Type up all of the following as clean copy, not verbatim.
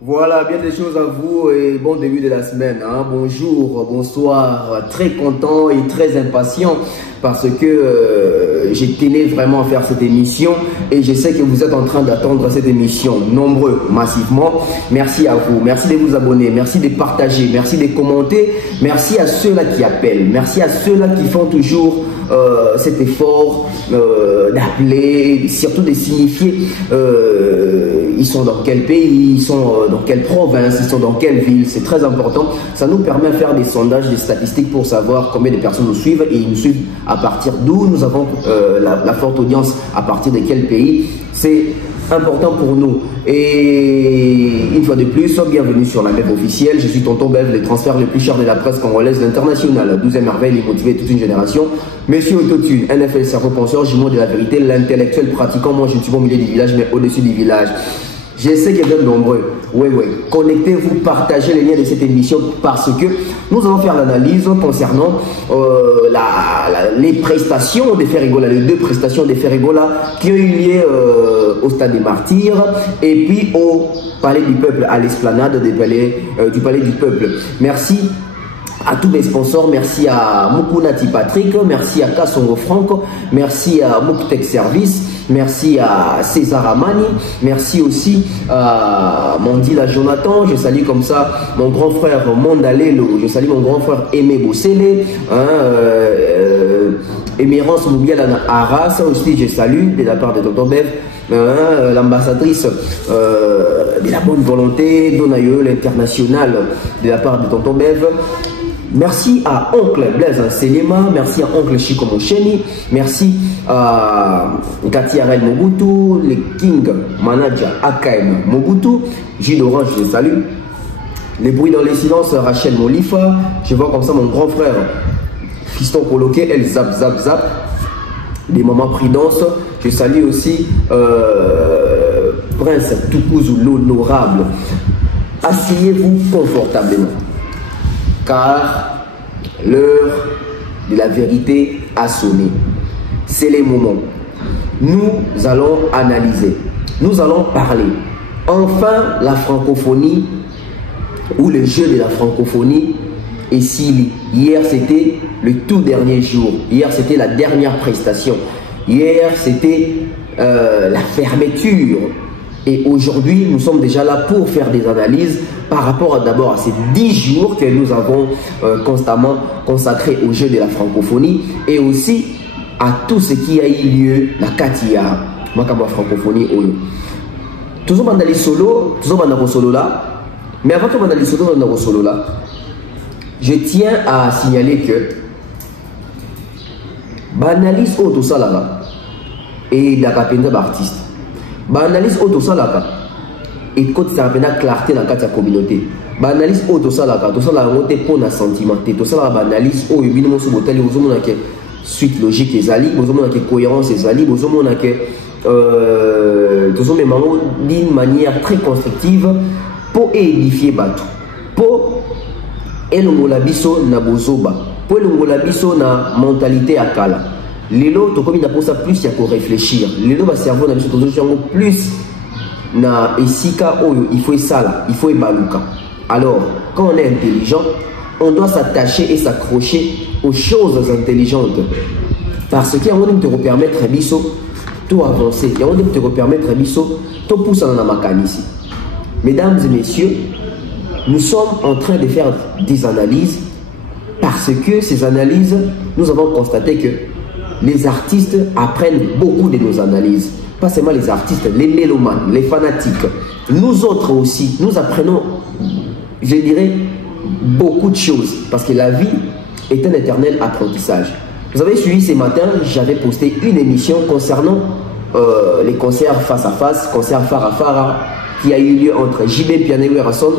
Voilà, bien des choses à vous et bon début de la semaine. Hein. Bonjour, bonsoir, très content et très impatient parce que j'ai tenu vraiment à faire cette émission et je sais que vous êtes en train d'attendre cette émission, nombreux, massivement. Merci à vous, merci de vous abonner, merci de partager, merci de commenter, merci à ceux-là qui appellent, merci à ceux-là qui font toujours cet effort d'appeler, surtout de signifier ils sont dans quel pays, ils sont dans quelle province, ils sont dans quelle ville. C'est très important. Ça nous permet de faire des sondages, des statistiques pour savoir combien de personnes nous suivent et ils nous suivent à partir d'où nous avons la forte audience, à partir de quel pays. C'est important pour nous. Et une fois de plus, bienvenue sur la web officielle. Je suis Tonton Bev, le transfert le plus cher de la presse congolaise, l'international, 12e merveille, les motivés toute une génération. Monsieur Autotune, NFL cerveau penseur, jumeau de la vérité, l'intellectuel pratiquant. Moi, je ne suis pas au milieu du village, mais au-dessus du village. Je sais qu'il y a de nombreux. Oui. Connectez-vous, partagez les liens de cette émission parce que nous allons faire l'analyse concernant les prestations de Ferregola, les deux prestations de Ferregola qui ont eu lieu au Stade des Martyrs et puis au Palais du Peuple, à l'esplanade du Palais du Peuple. Merci à tous les sponsors, merci à Mukunati Patrick, merci à Kassongo Franco, merci à Muktek Service, merci à César Amani, merci aussi à Mandila Jonathan, je salue comme ça mon grand frère Mondalelo, je salue mon grand frère Aimé Bossele, Émérance Moubiala Arras, aussi je salue de la part de Tonton Bev, l'ambassadrice de la bonne volonté, Donayo, l'international de la part de Tonton Bev. Merci à Oncle Blaise Selema, merci à Oncle Chico Mocheni, merci à Katia Ray Mobutu, le King Manager AKM Mobutu, Gilles Orange, je salue. Les bruits dans les silences, Rachel Molifa, je vois comme ça mon grand frère Fiston Coloqué, El Zap Zap Zap, des mamans Prudence, je salue aussi Prince Toukouzou l'honorable. Asseyez-vous confortablement. Car l'heure de la vérité a sonné. C'est les moments. Nous allons analyser. Nous allons parler. Enfin, la francophonie ou le jeu de la francophonie est scellé. Hier, c'était le tout dernier jour. Hier, c'était la dernière prestation. Hier, c'était la fermeture. Et aujourd'hui, nous sommes déjà là pour faire des analyses par rapport d'abord à ces 10 jours que nous avons constamment consacrés au jeu de la francophonie et aussi à tout ce qui a eu lieu dans Katia, Makamba francophonie. Toujours dans les solos, toujours dans les solos là. Mais avant que dans les solos là, je tiens à signaler que l'analyse auto salala et d'Akapenda d'artiste. L'analyse auto salaka et quand ça a clarté dans la communauté. L'analyse auto salaka, tout ça la monté pour un sentiment. Tout ça la analyse au évidemment sur botali, vous avez que suite logique et zali, vous avez que cohérence et zali, vous avez que tout ça mais d'une manière très constructive pour édifier bateau. Pour elongola biso na bozoba, pour elongola biso na mentalité akala. Lelo to comme pour ça plus il y a qu'à réfléchir. Lelo va servir dans biso toujours plus na esika oyo il faut ça là, il faut baluka. Alors quand on est intelligent, on doit s'attacher et s'accrocher aux choses intelligentes parce qu'il y a un te permettre biso tout avancer, il y a un te permettre biso tout pousser dans la macane ici. Mesdames et messieurs, nous sommes en train de faire des analyses parce que ces analyses, nous avons constaté que les artistes apprennent beaucoup de nos analyses. Pas seulement les artistes, les mélomanes, les fanatiques. Nous autres aussi, nous apprenons, je dirais, beaucoup de choses. Parce que la vie est un éternel apprentissage. Vous avez suivi ce matin, j'avais posté une émission concernant les concerts face à face, concerts Fara Fara, qui a eu lieu entre JB Piané et Rasson,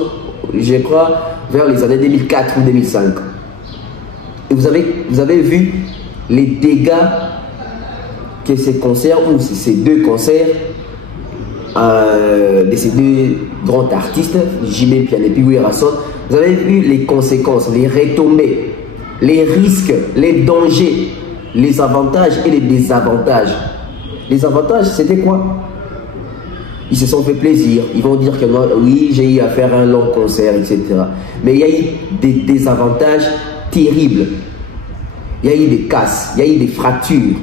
je crois, vers les années 2004 ou 2005. Et vous avez vu les dégâts que ces concerts ou ces deux concerts de ces deux grands artistes, JB Piané et puis Rasson, vous avez vu les conséquences, les retombées, les risques, les dangers, les avantages et les désavantages. Les avantages, c'était quoi? ils se sont fait plaisir. Ils vont dire que non, oui, j'ai eu à faire un long concert, etc. Mais il y a eu des désavantages terribles. Il y a eu des casses, il y a eu des fractures,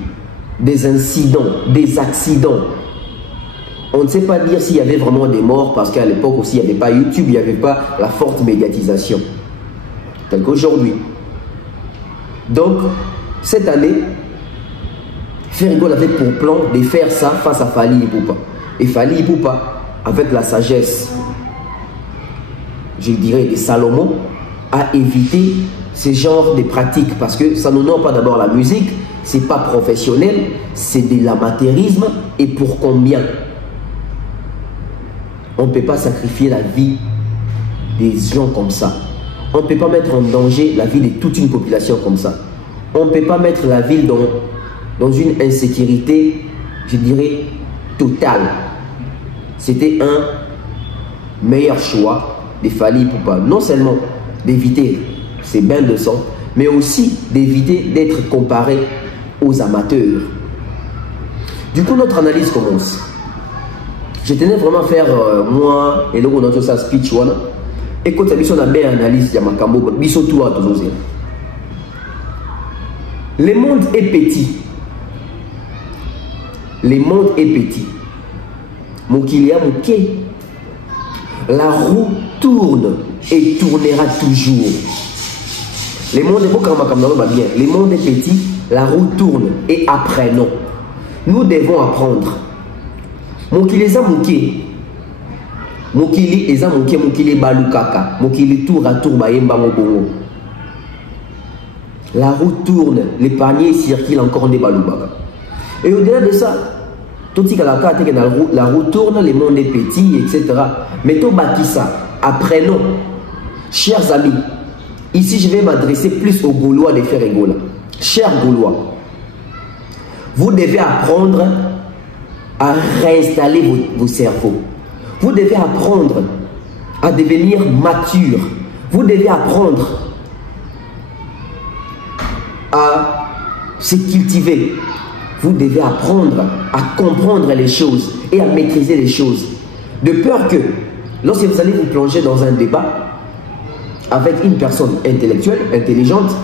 des incidents, des accidents. On ne sait pas dire s'il y avait vraiment des morts parce qu'à l'époque aussi, il n'y avait pas YouTube, il n'y avait pas la forte médiatisation. Tel qu'aujourd'hui. Donc, cette année, Ferrigol avait pour plan de faire ça face à Fally Ipupa. Et Fally Ipupa, avec la sagesse, je dirais, de Salomon, a évité ce genre de pratiques parce que ça n'honore pas d'abord la musique, c'est pas professionnel, c'est de l'amateurisme. Et pour combien? On ne peut pas sacrifier la vie des gens comme ça. On ne peut pas mettre en danger la vie de toute une population comme ça. On ne peut pas mettre la ville dans une insécurité, je dirais, totale. C'était un meilleur choix de Fally Ipupa. Non seulement d'éviter ces bains de sang, mais aussi d'éviter d'être comparé aux amateurs. Du coup, notre analyse commence. Je tenais vraiment à faire, moi, et là, on a tout ça, speech one. Et quand on a une belle analyse, il y a ma cambo, biso tout à tous. Le monde est petit. Le monde est petit. Mokilia Mouké. La roue tourne et tournera toujours. Le monde est bien. Le monde est petit, la roue tourne et apprenons. Nous devons apprendre. Mokili eza muke. Mokili eza muke, mokili balukaka. Mokili tour à tour bayemba mobongo. La roue tourne, les paniers circulent encore des balubaka. Et au-delà de ça, tout ce que la roue tourne, le monde est petit, etc. Mais tout bâti ça, apprenons. Chers amis, ici je vais m'adresser plus aux Gaulois de Ferrigol. Chers Gaulois, vous devez apprendre à réinstaller vos cerveaux. Vous devez apprendre à devenir mature. Vous devez apprendre à se cultiver. Vous devez apprendre à comprendre les choses et à maîtriser les choses. De peur que, lorsque vous allez vous plonger dans un débat avec une personne intellectuelle, intelligente,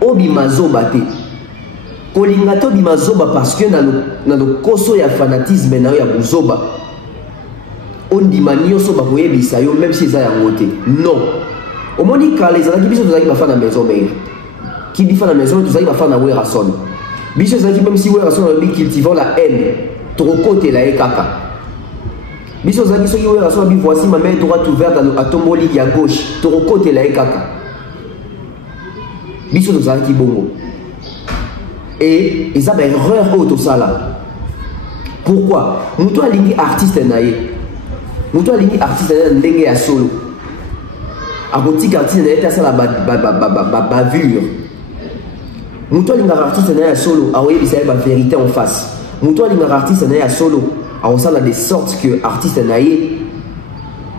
obimazo bate. Kolingato bimazoba parce que dans le koso ya fanatisme na ya buzoba. On dit manio so ba koye bisayo même si ça ya ngote. Non. Au moni ka les alaki biso tozaki ba fa na maison mère. Qui dit fa na maison tozaki ba fa na wera son. Biso tozaki même si wera son bi cultivant la haine. Trop côté la ekaka. Biso tozaki so wera son bi voici ma main droite ouverte à tomboli ya gauche. Trop côté la ekaka. Biso tozaki bongo. Et ils ont une erreur au tout ça là. Pourquoi? Nous sommes les artistes naïe. Nous sommes les artistes naïe à solo. À boutique artiste naïe ça la bavure. Nous sommes les artistes naïe à solo. À oui c'est la vérité en face. Nous sommes les artistes naïe à solo. À on a des sortes que artistes naïe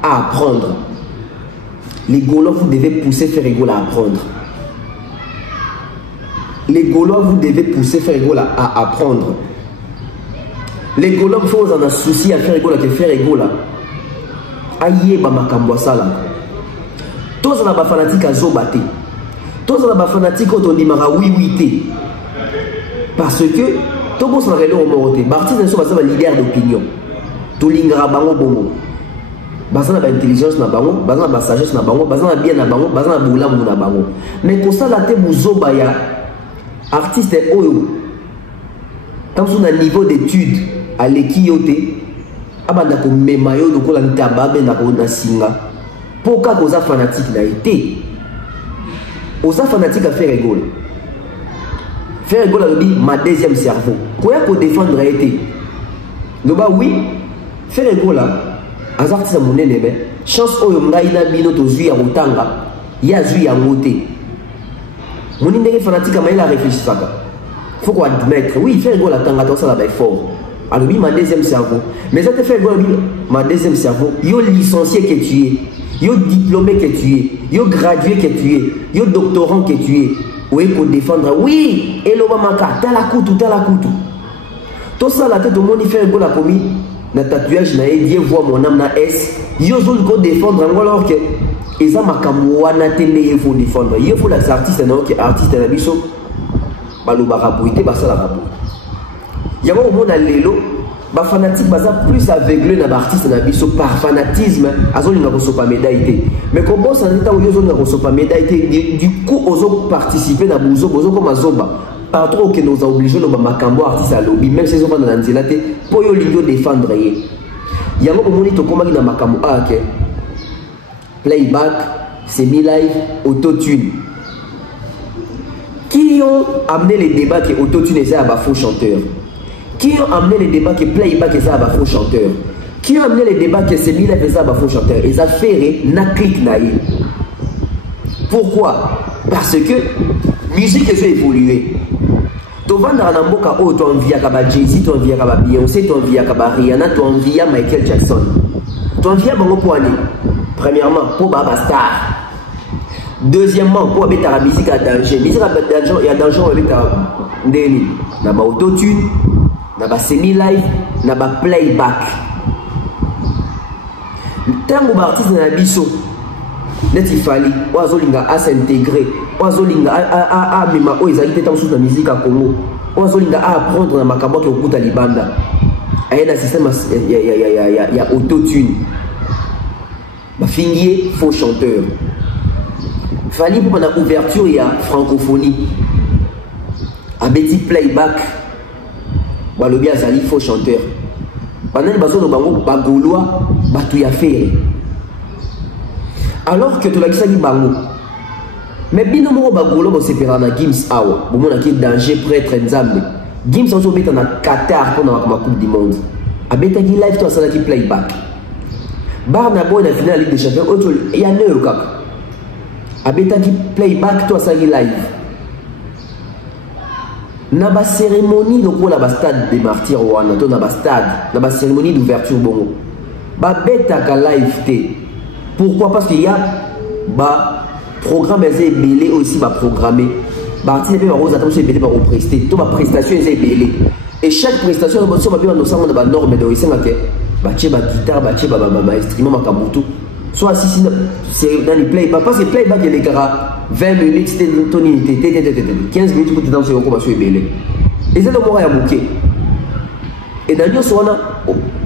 à apprendre. Les Gaulois vous devez pousser Ferrigol à apprendre. Les Gaulois, vous devez pousser Ferrigol à apprendre. Les Gaulois, il faut en associer à Ferrigol, que Ferrigol aïe bamakambo sala. Tous on a pas fanatique à zobate. Tous on a pas fanatique au dimara oui. Parce que tout le monde s'en réveille au moroté. Bartis ne sont pas leader d'opinion. Tout l'ingara bango bongo. Bazana ba intelligence na bango, bazana ba sagesse na bango, bazana bien na bango, bazana boulamou na bango. Mais quand ça la te buzobaya artiste oyo tant sur un niveau d'études à l'équioté abanda ko memayo lokola ntababe na ko na singa poka koza fanatique na été oza fanatique à Ferrigol lobi ma deuxième cerveau koya ko défendre été loba oui Ferrigol az artiste monene be chance oyo ngai na bino tozui ya kotanga ya zui ya ngote. Mon indé fanatique mais il a réfléchi ça. Faut qu'on admettre. Oui, Ferrigol a tant ça là fort. Alors oui, ma deuxième cerveau. Mais ça te fait ma deuxième cerveau. Yo licencié que tu es, yo diplômé que tu es, yo gradué que tu es, yo doctorant que tu es. Oui, pour défendre. Oui, et l'Obamaka, t'as la coutu. Tout ça là tête au monde il Ferrigol a commis na tatouage na Dieu voit mon âme na S yo zo ko défendre alors que eza makambo wana tende il faut défendre il faut les artistes na que artiste na biso balobaka boité basala rabo yango mona lelo ba fanatique baza plus aveuglé na ba artiste na biso par fanatisme azolinga ko sopa médaille mais comment ça neta yo zo linga ko sopa médaille du coup ozo participer na buzo bozo comme azoba par trop que nous a obligé no ba makambo artiste à lobby même si on na nzela te po yo lingo défendre ye yango moni to komaki na makambo ake playback semi-live autotune qui ont amené les débats que autotune est un faux chanteur, qui ont amené les débats que playback est un faux chanteur, qui ont amené les débats que semi-live est un faux chanteur, ils ont fait na clic naïe. Pourquoi? Parce que musique est évolué. Tu vas dans la mboka oh tu envies à Jay-Z, tu envies à Beyoncé, tu envies à Rihanna, tu envies à Michael Jackson. Tu envies à Bango Poani. Premièrement, pour Baba Star. Deuxièmement, pour mettre la musique à danger. Musique à danger, il y a danger avec la autotune, la semi-live, la playback. Tant que l'artiste n'a pas biso, il fallait à s'intégrer, à mima o ezali teta sous la musique à Congo, à apprendre na makambo ke okuta libanda. Il y a un système, il y a autotune. Fingier faux chanteur. Fallait pour la ouverture il y a francophonie. A petit playback. Balobi azali faux chanteur. Pendant les bazo bango bagolois batu ya faire. Alors que tu l'as dit bango. Mais bino mo bagolo bo sepera na Gims awa. Bo mona ki danger prêtre nzambe. Gims ozo beta na Qatar pour la Coupe du monde. A beta ki live to asala ki playback. Barna boy na finale Ligue des Champions, il y a 9 kak. Abeta qui playback toi ça live. Na ba cérémonie donc la ba stade des martyrs wana to na ba stade, na ba cérémonie d'ouverture bongo. Ba beta ka live té. Pourquoi? Parce qu'il y a ba programme est belé aussi ba programmé. Ba artiste pe ba rose attention belé ba prester. To ba prestation est belé. Et chaque prestation on va bien dans ça on a ba norme de ici ngaké. Bache ba guitare, bache ba instrument makabutu. Soit si c'est dans le playback parce que playback il est gara 20 minutes c'était Tony 15 minutes pour te danser au combat sur belé. Et c'est le moment à bouquet. Et dans nous on a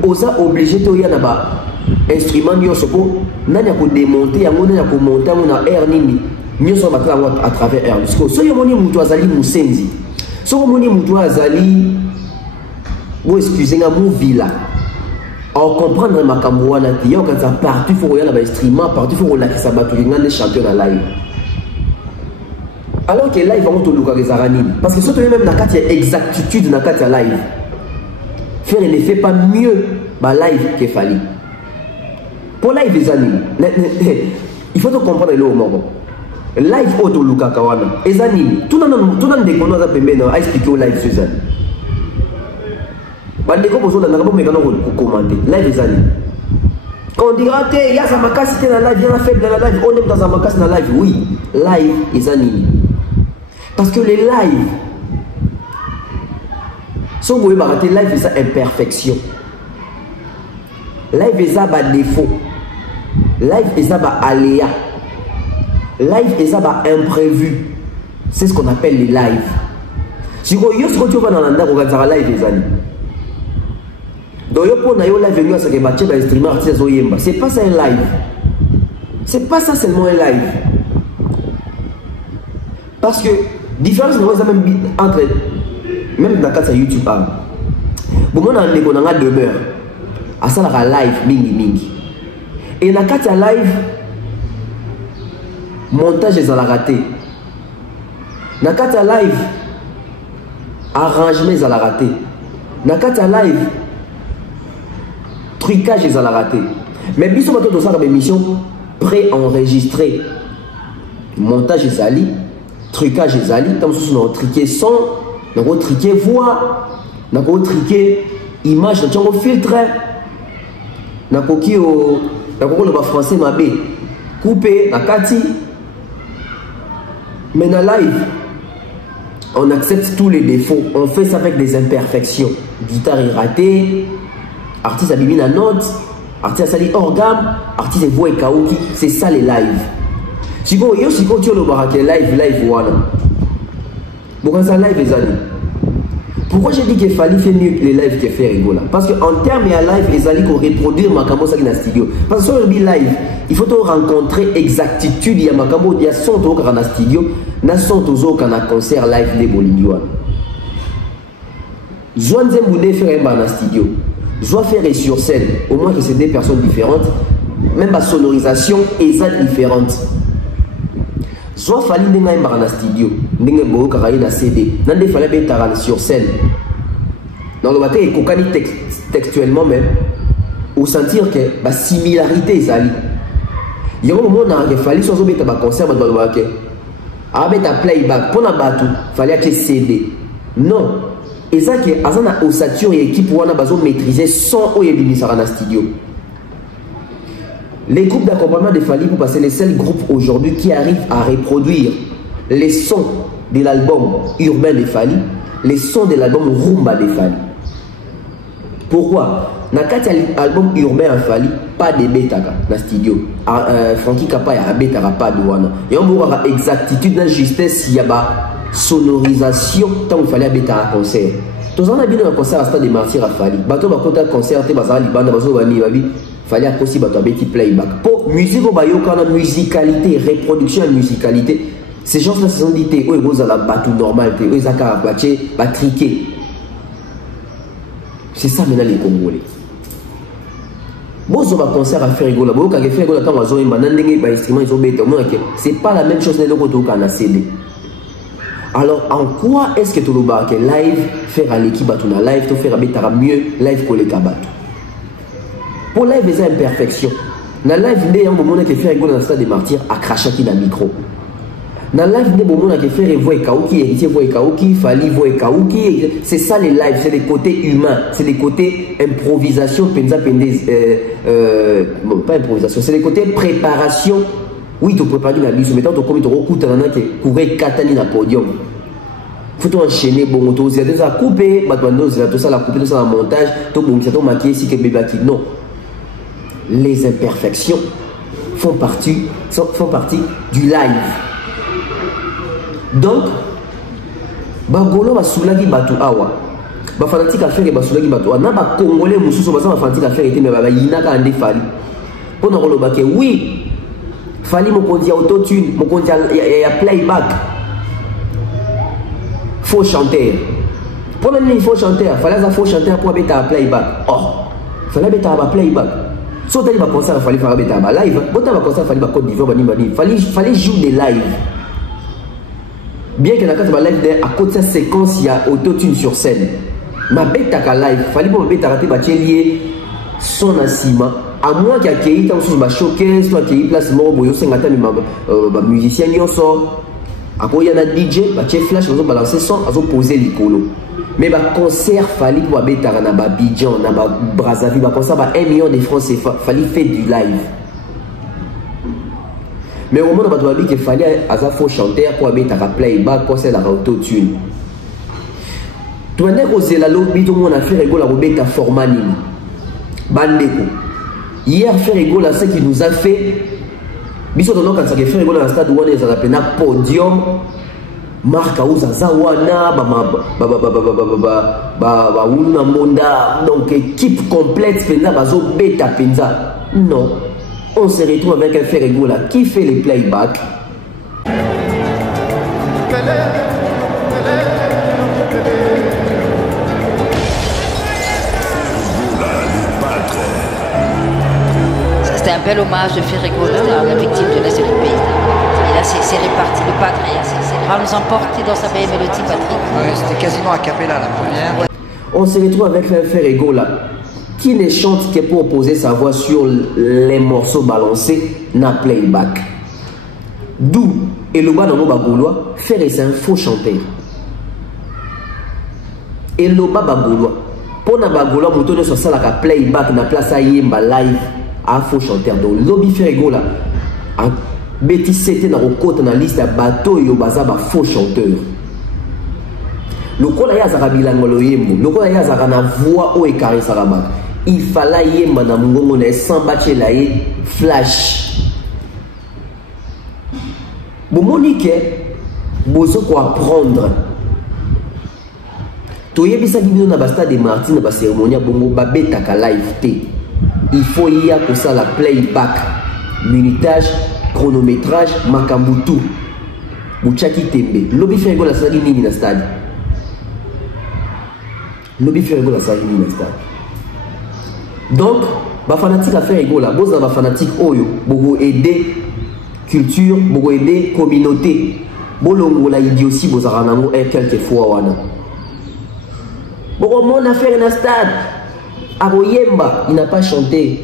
osa obligé to ya na ba instrument nyo sopo nani ko démonter yango nani ko monter na air nini. Nyo so ba à travers air. Parce que so yo moni mutu azali musenzi. So moni mutu azali ou excusez nga mu villa. On comprend ma camouana qui est quand ça partout faut regarder l'instrument partout faut relaxer ça battre les champions dans live alors que live on te look les aranines parce que surtout même dans la carte exactitude dans la carte live faire ne fait pas mieux bah live qu'il fallait pour live les amis il faut te comprendre le moment live auto look kawana les amis tout dans des conneries à pembe à expliquer au live Suzanne. Bandeko bozo na ngabo mekano ko commenter live les amis. Quand on dira il y a sa makasi dans la live, il y a fait dans la live, on est dans sa makasi dans la live. Oui, live les amis. Parce que les lives si vous voulez barater live c'est ça imperfection. Live est ça défaut. Live est ça aléa. Live est ça imprévu. C'est ce qu'on appelle les lives. Si vous voyez ce que tu vas dans l'anda regarder la live les amis. Donc, c'est pas ça un live. C'est pas ça seulement un live. Parce que différence même entre même dans le cas de YouTube. Bon, on a demeure à ça la live mingi. Et dans le cas de live, montage est à la raté. Dans le cas de live, arrangement est à la raté. Dans le cas de live, trucage est à la raté. Mais biso bato to sala émission pré-enregistrée. Montage est ali, trucage est ali, comme si on triqué son, on a triqué voix, on a triqué image, on a filtré. On a coquille au le français mabé, coupé, na kati. Mais dans live, on accepte tous les défauts, on fait ça avec des imperfections. Guitare est ratée. artiste abimi na note, artiste sali hors gamme, artiste voix kauki, c'est ça les lives. Si vous tu le barak live wana. Pourquoi ça live les amis? Pourquoi j'ai dit qu'il fallait faire mieux les lives que faire rigola? Parce qu'en termes de live, ils allaient reproduire Makamo ça dans le studio. Parce que sur le live, il faut rencontrer exactitude. Il y a Makamo, il y a son tour dans le studio, il y a son tour dans le concert live de Bolivie. Je vais faire un dans le studio. Je dois faire sur scène, au moins que c'est des personnes différentes, même la sonorisation est différente. Soit fallait faire dans le studio, ndenge bo karayi na CD, nande fallait être sur scène. Dans le matin, il textuellement même, au sentir que la similarité est ali. Il y a un moment où il fallait soit mettre un concert, mais avec un playback pour la bateau, fallait que CD. Non, et ça que azana ossature et équipe wana bazo maîtriser son au yebimisa na studio. Les groupes d'accompagnement de Fally Ipupa, c'est les seuls groupes aujourd'hui qui arrivent à reproduire les sons de l'album urbain de Fally, les sons de l'album Rumba de Fally. Pourquoi? Dans l'album urbain de Fally, pas de bétaka dans le studio. Frankie Kapaya a bétaka pas de wana. Il y a une exactitude, dans justesse, il y a une sonorisation tant qu'il fallait bétaka un concert. Tous en a bien un concert à stade de Martyr à Fally. Bateau va compter un concert, il fallait aussi battre un petit playback. Pour musique, on musicalité, reproduction et musicalité. Ces gens-là se sont dit, oui, vous avez la bateau normal, oui, ça a triqué. C'est ça maintenant les Congolais. Bon, on va concert à faire rigoler. Bon, quand on fait rigoler, quand on va faire instrument, ils ont bêté. C'est pas la même chose que qu'on a CD. Alors, en quoi est-ce que tu as live, faire à l'équipe, tu as live, tu faire mieux, live pour les kabatou? Pour live, il y a une imperfection. Dans le live, il y a un moment où il fait rigoler dans le stade des martyrs à cracher dans le micro. Dans le live, il y a un moment où il fait voix Kauki, héritier voix Kauki, Fally voix Kauki. C'est ça les lives, c'est les côtés humains, c'est les côtés improvisation, pas improvisation, c'est les côtés préparation. Oui, tu prépares la bise, mais tant que tu recoutes dans le courir Katani dans le podium. Il faut enchaîner, bon, tu as déjà coupé, tout ça, la couper, tout ça, le montage, tout le maquillé, si que bébé qui. Non. Les imperfections font partie du live. Donc, bagolo va soulagi batu awa. Ba fanatique à faire ba soulagi batu awa. Na ba congolais mususu ba fanatique à faire était mais ba yina ka ande Fally. Pour na koloba ke oui. Fally mo kondia autotune, mo kondia ya playback. Faux chanteur. Pour même faux chanteur, fallait ça faux chanteur pour mettre à playback. Oh, fallait mettre à playback. Si tu as un concert, il fallait faire un live. Si tu as un concert, il fallait faire Côte d'Ivoire, il fallait jouer des lives. Bien que dans le live, à côté de cette séquence, il y a autotune sur scène. Mais il fallait live, il fallait pas lier son assima. À moins qu'il y ait accueilli dans une showcase, soit qu'il y ait place mort, il y a des musiciens qui sont. Après, il y a un DJ, il y a flash, il y a balancer son, il y a posé l'icolo. Mais le concert, il fallait pour Abidjan, Brazzaville, le concert, 1 million de francs, il fallait faire du live. Mais au moment où il fallait un faux chanteur pour Abidjan, playback, pour faire la autotune. Tu as dit la lobby, tout le monde a fait rigoler la format nini. Bandeko. Hier, fait rigoler ce qui nous a fait. Biso quand ça fait rigoler dans le stade où on est à la podium. Marca usa zawana ba monda, donc équipe complète penza bazo beta penza. Non, on se retrouve avec un Ferregola qui fait les playbacks. C'était un bel hommage de Ferregola à la victime de la série Pays. Et là, c'est réparti, le padre, va nous emporter dans sa belle mélodie, Patrick. Oui, c'était quasiment a cappella la première. On se retrouve avec un Ferregola qui ne chante que pour poser sa voix sur les morceaux balancés dans playback. D'où, et le bas dans nos bagoulois, Ferre c'est un faux chanteur. Et le bas bagoulois, pour na bagoulois, nous tenons sur ça la playback, na place à yemba live, à faux chanteur. Donc, lobby Ferregola, Betty c'était dans la liste de bateau et bazaba faux chanteur. Le col a zara bilangolo yembo, le col a zara na voix au écaré sarabak. il fallait yemba na mungongo na sans battre la flash. Bon monique bozo ko apprendre. Toyebisa bino na basta de Martin na ba cérémonie bongo ba beta ka live té. Il faut y a ça la playback, minutage, chronométrage, makambutu. Bouchaki tembe. Lobby fait la salle nini na stade. Lobby fait la salle nini na stade. Donc, ba fanatique a fait ego là. Boza ba fanatique oyo, bogo aider culture, bogo aider communauté. Bolongo la idiotie boza ranango quelques fois wana. Bogo mon affaire na stade. Aboyemba, il n'a pas chanté.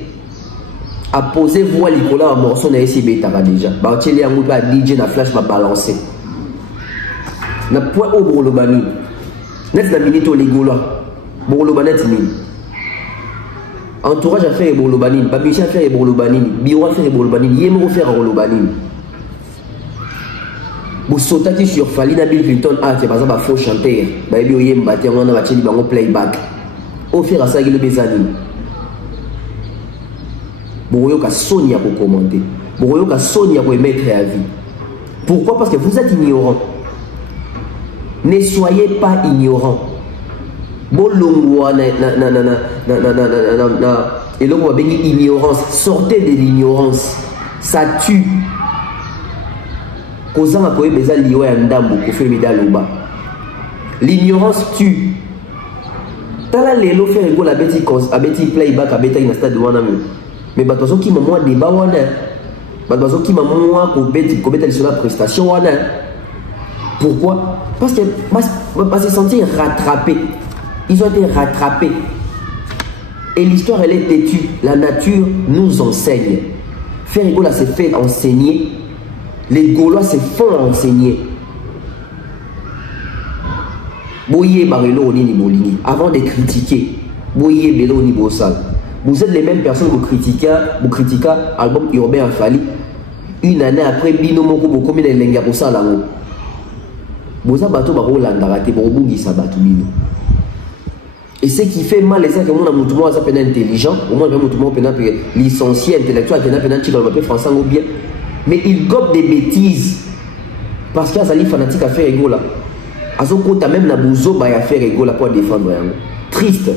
A posé voix Nicolas à morceau na SB Tara déjà. Ba tcheli amou ba DJ na flash m'a balancé. Na point au Borolobani. Net na minute au Ligola. Borolobani ni. Entourage à faire Borolobani, Babichi à faire Borolobani, Biro à faire Borolobani, Yemo faire Borolobani. Vous sautez sur Falina Bill Clinton, ah, c'est par exemple un faux chanteur. Baby Oyemba, tiens, on a battu le playback. Offrir à ça le bezani. Boyoka Sonia pour commenter. Boyoka Sonia pour émettre à vie. Pourquoi? Parce que vous êtes ignorant. Ne soyez pas ignorant. Bolongwa et l'homme va bénir ignorance. Sortez de l'ignorance. Ça tue. L'ignorance tue. Tala lelo fait rigolo à beti playback à beti na stade wana mais batozo ki maman débat wana batozo ki maman ko beti sur la prestation wana. Pourquoi? Parce que se sentir rattrapé. Ils ont été rattrapés. Et l'histoire elle est têtue. La nature nous enseigne. Faire rigolo c'est fait enseigner. Les Gaulois se font enseigner. Boye barelo ni bolini avant de critiquer. Boye belo ni bosal. Vous êtes les mêmes personnes que vous critiquez album urbain Fali. Une année après bino moko boko mena lenga bosala ngo. Boza bato ba rolanda raté bo bungisa bato bino. Et ce qui fait mal, c'est que mon amour ça peut être intelligent, au moins mon peut être licencié intellectuel, peut être chic dans français ou bien. Mais il gobe des bêtises parce qu'il y a des fanatiques à faire rigolo. Azoko ta même na bouzo ba ya faire rigolo pour défendre. Triste.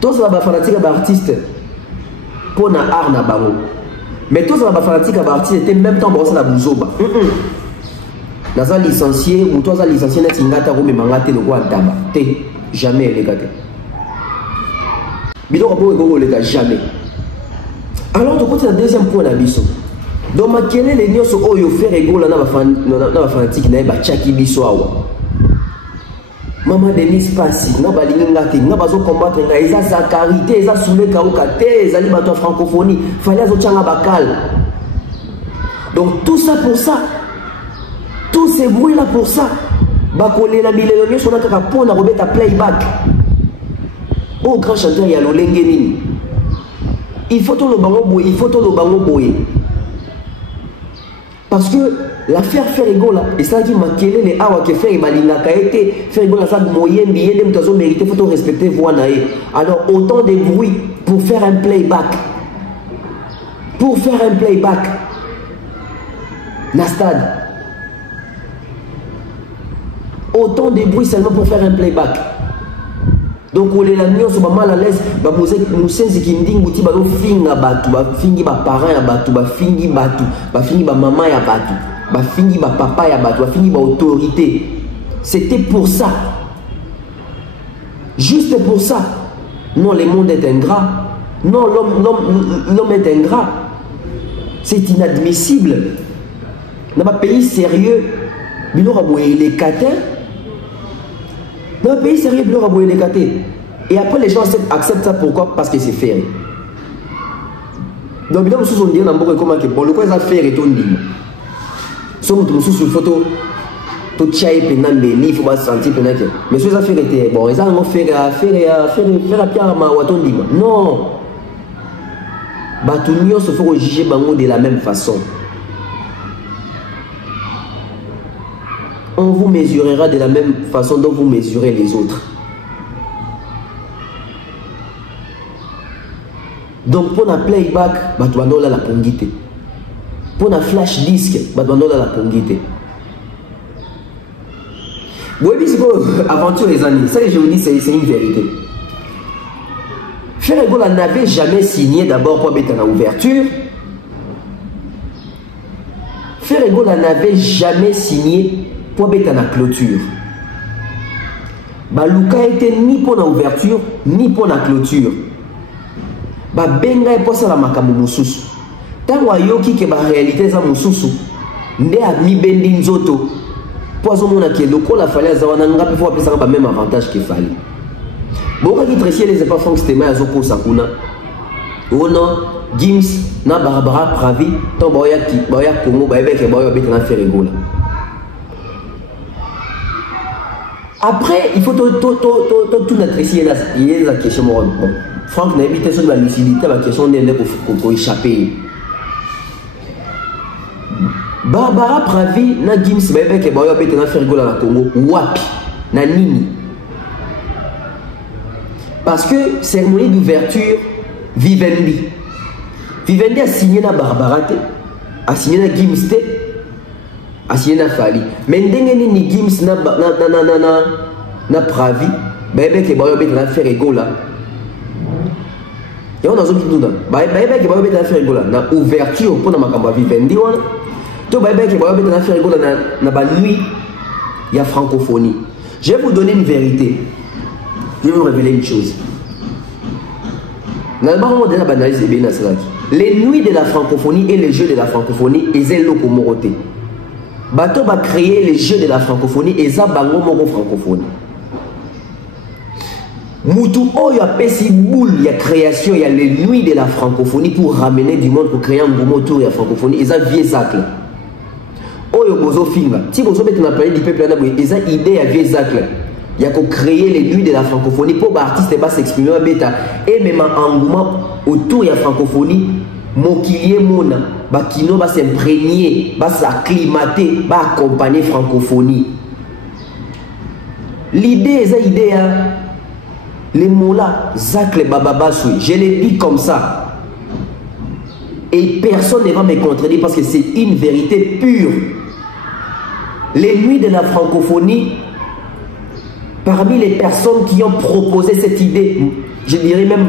Tous les fanatiques à artistes pour na art na bango. Mais tous les fanatiques à artistes étaient même temps brosser la bouzo ba. Naza licencié ou toi licencié na tingata ko me mangate le quoi taba. Té jamais les gars. Bidon pour ego les gars jamais. Alors tu continue le deuxième point la biso. Donc ma kene les nyos oyo faire rigolo na ba fanatique na ba chaki biso awa. Maman Denise Passi, na balinga te, na bazo combattre na eza sa carité, eza soule kauka te, ezali bato francophonie, fallait azo tchanga bakal. Donc tout ça pour ça. Tous ces bruits là pour ça. Bakole la bilelo nyo sona kaka pona robeta playback. Oh grand chanteur ya lolenge nini. Il faut tout le bango boye, il faut tout le bango boye. Parce que l'affaire fait rigolo là, et ça dit makele les awa que fait balinga ka été fait rigolo ça moyen bien dem tazo mériter faut respecter voix nae. Alors autant de bruit pour faire un playback. Pour faire un playback. Na stade. Autant de bruit seulement pour faire un playback. Donc on est là nous sommes mal à l'aise ba musenzi kindingu ti ba finga batu ba fingi ba parents ya batu ba fingi ba maman ya batu ba fingi ba papa ya batu ba fingi ba autorité. C'était pour ça. Juste pour ça. Non, le monde est ingrat. Non, l'homme est ingrat. C'est inadmissible. Dans un pays sérieux, il y a les catins. Dans un pays sérieux, il y a les catins. Et après, les gens acceptent ça. Pourquoi? Parce que c'est fait. Donc, il y a des gens qui disent comment que bon, le quoi ça fait et tout dit. Si on trouve sur photo, tout tchaï penambe, il faut pas se sentir penambe. Mais si ça fait était bon, ils ont fait à Pierre Mawaton dit non. Batunio se faut juger bango de la même façon. On vous mesurera de la même façon dont vous mesurez les autres. Donc pour la playback batouanola la pongite. Pour la flash disque batouanola la pongite. Oui, aventure les amis, ça que je vous dis, c'est une vérité. Ferregola n'avait jamais signé d'abord pour mettre en ouverture. Ferregola n'avait jamais signé pour mettre en clôture. Baluka était ni pour l'ouverture, ni pour la clôture. Benga est pour ça la makamu mususu. Tant wayoki que la réalité est mususu, nde a mi bendi nzoto. Poison mon qui loko la fallait zawana nga pe fois pesa ba même avantage que fallait. Boka qui tressier les pas Frank Stema azoko sakuna. Ono Gims na Barbara Pravi to boya Congo ba ebe ke boya beta na Ferregola. Après il faut tout na tressier là, il y a la question bon. Frank n'a évité sur la lucidité la question de pour échapper. Barbara Pravi na Gims bébé ke boya beta na Ferregola na Congo wapi na nini. Parce que cérémonie d'ouverture Vivendi a signé na Barbara a signé na Gims a signé na Fali mais ndenge ni Gims na Pravi bébé ke boya beta na Ferregola et on a zombie tout dans bébé ke boya beta na Ferregola na ouverture pour na makamba Vivendi wana. Je vais vous donner une vérité. Je vais vous révéler une chose. Les nuits de la francophonie et les jeux de la francophonie, ils ont l'ocomoroté. Bato va créer les jeux de la francophonie et ça bango moko francophonie. Moutou oh ya pesi boule, il y a création, il y a les nuits de la francophonie pour ramener du monde pour créer un mouvement autour de la francophonie et ça vieux zacle. Oyo bozo finga si bozo mettre na planète du peuple na boye eza idée ya vieux zacle ya ko créer les nuits de la francophonie pour ba artiste ba s'exprimer beta et même engouement autour de la francophonie mokilier mona ba kino ba s'imprégner ba s'acclimater ba accompagner francophonie. L'idée eza idée ya les mots là zacle bababasui je les dis comme ça et personne ne va me contredire parce que c'est une vérité pure. Les nuits de la francophonie, parmi les personnes qui ont proposé cette idée, je dirais même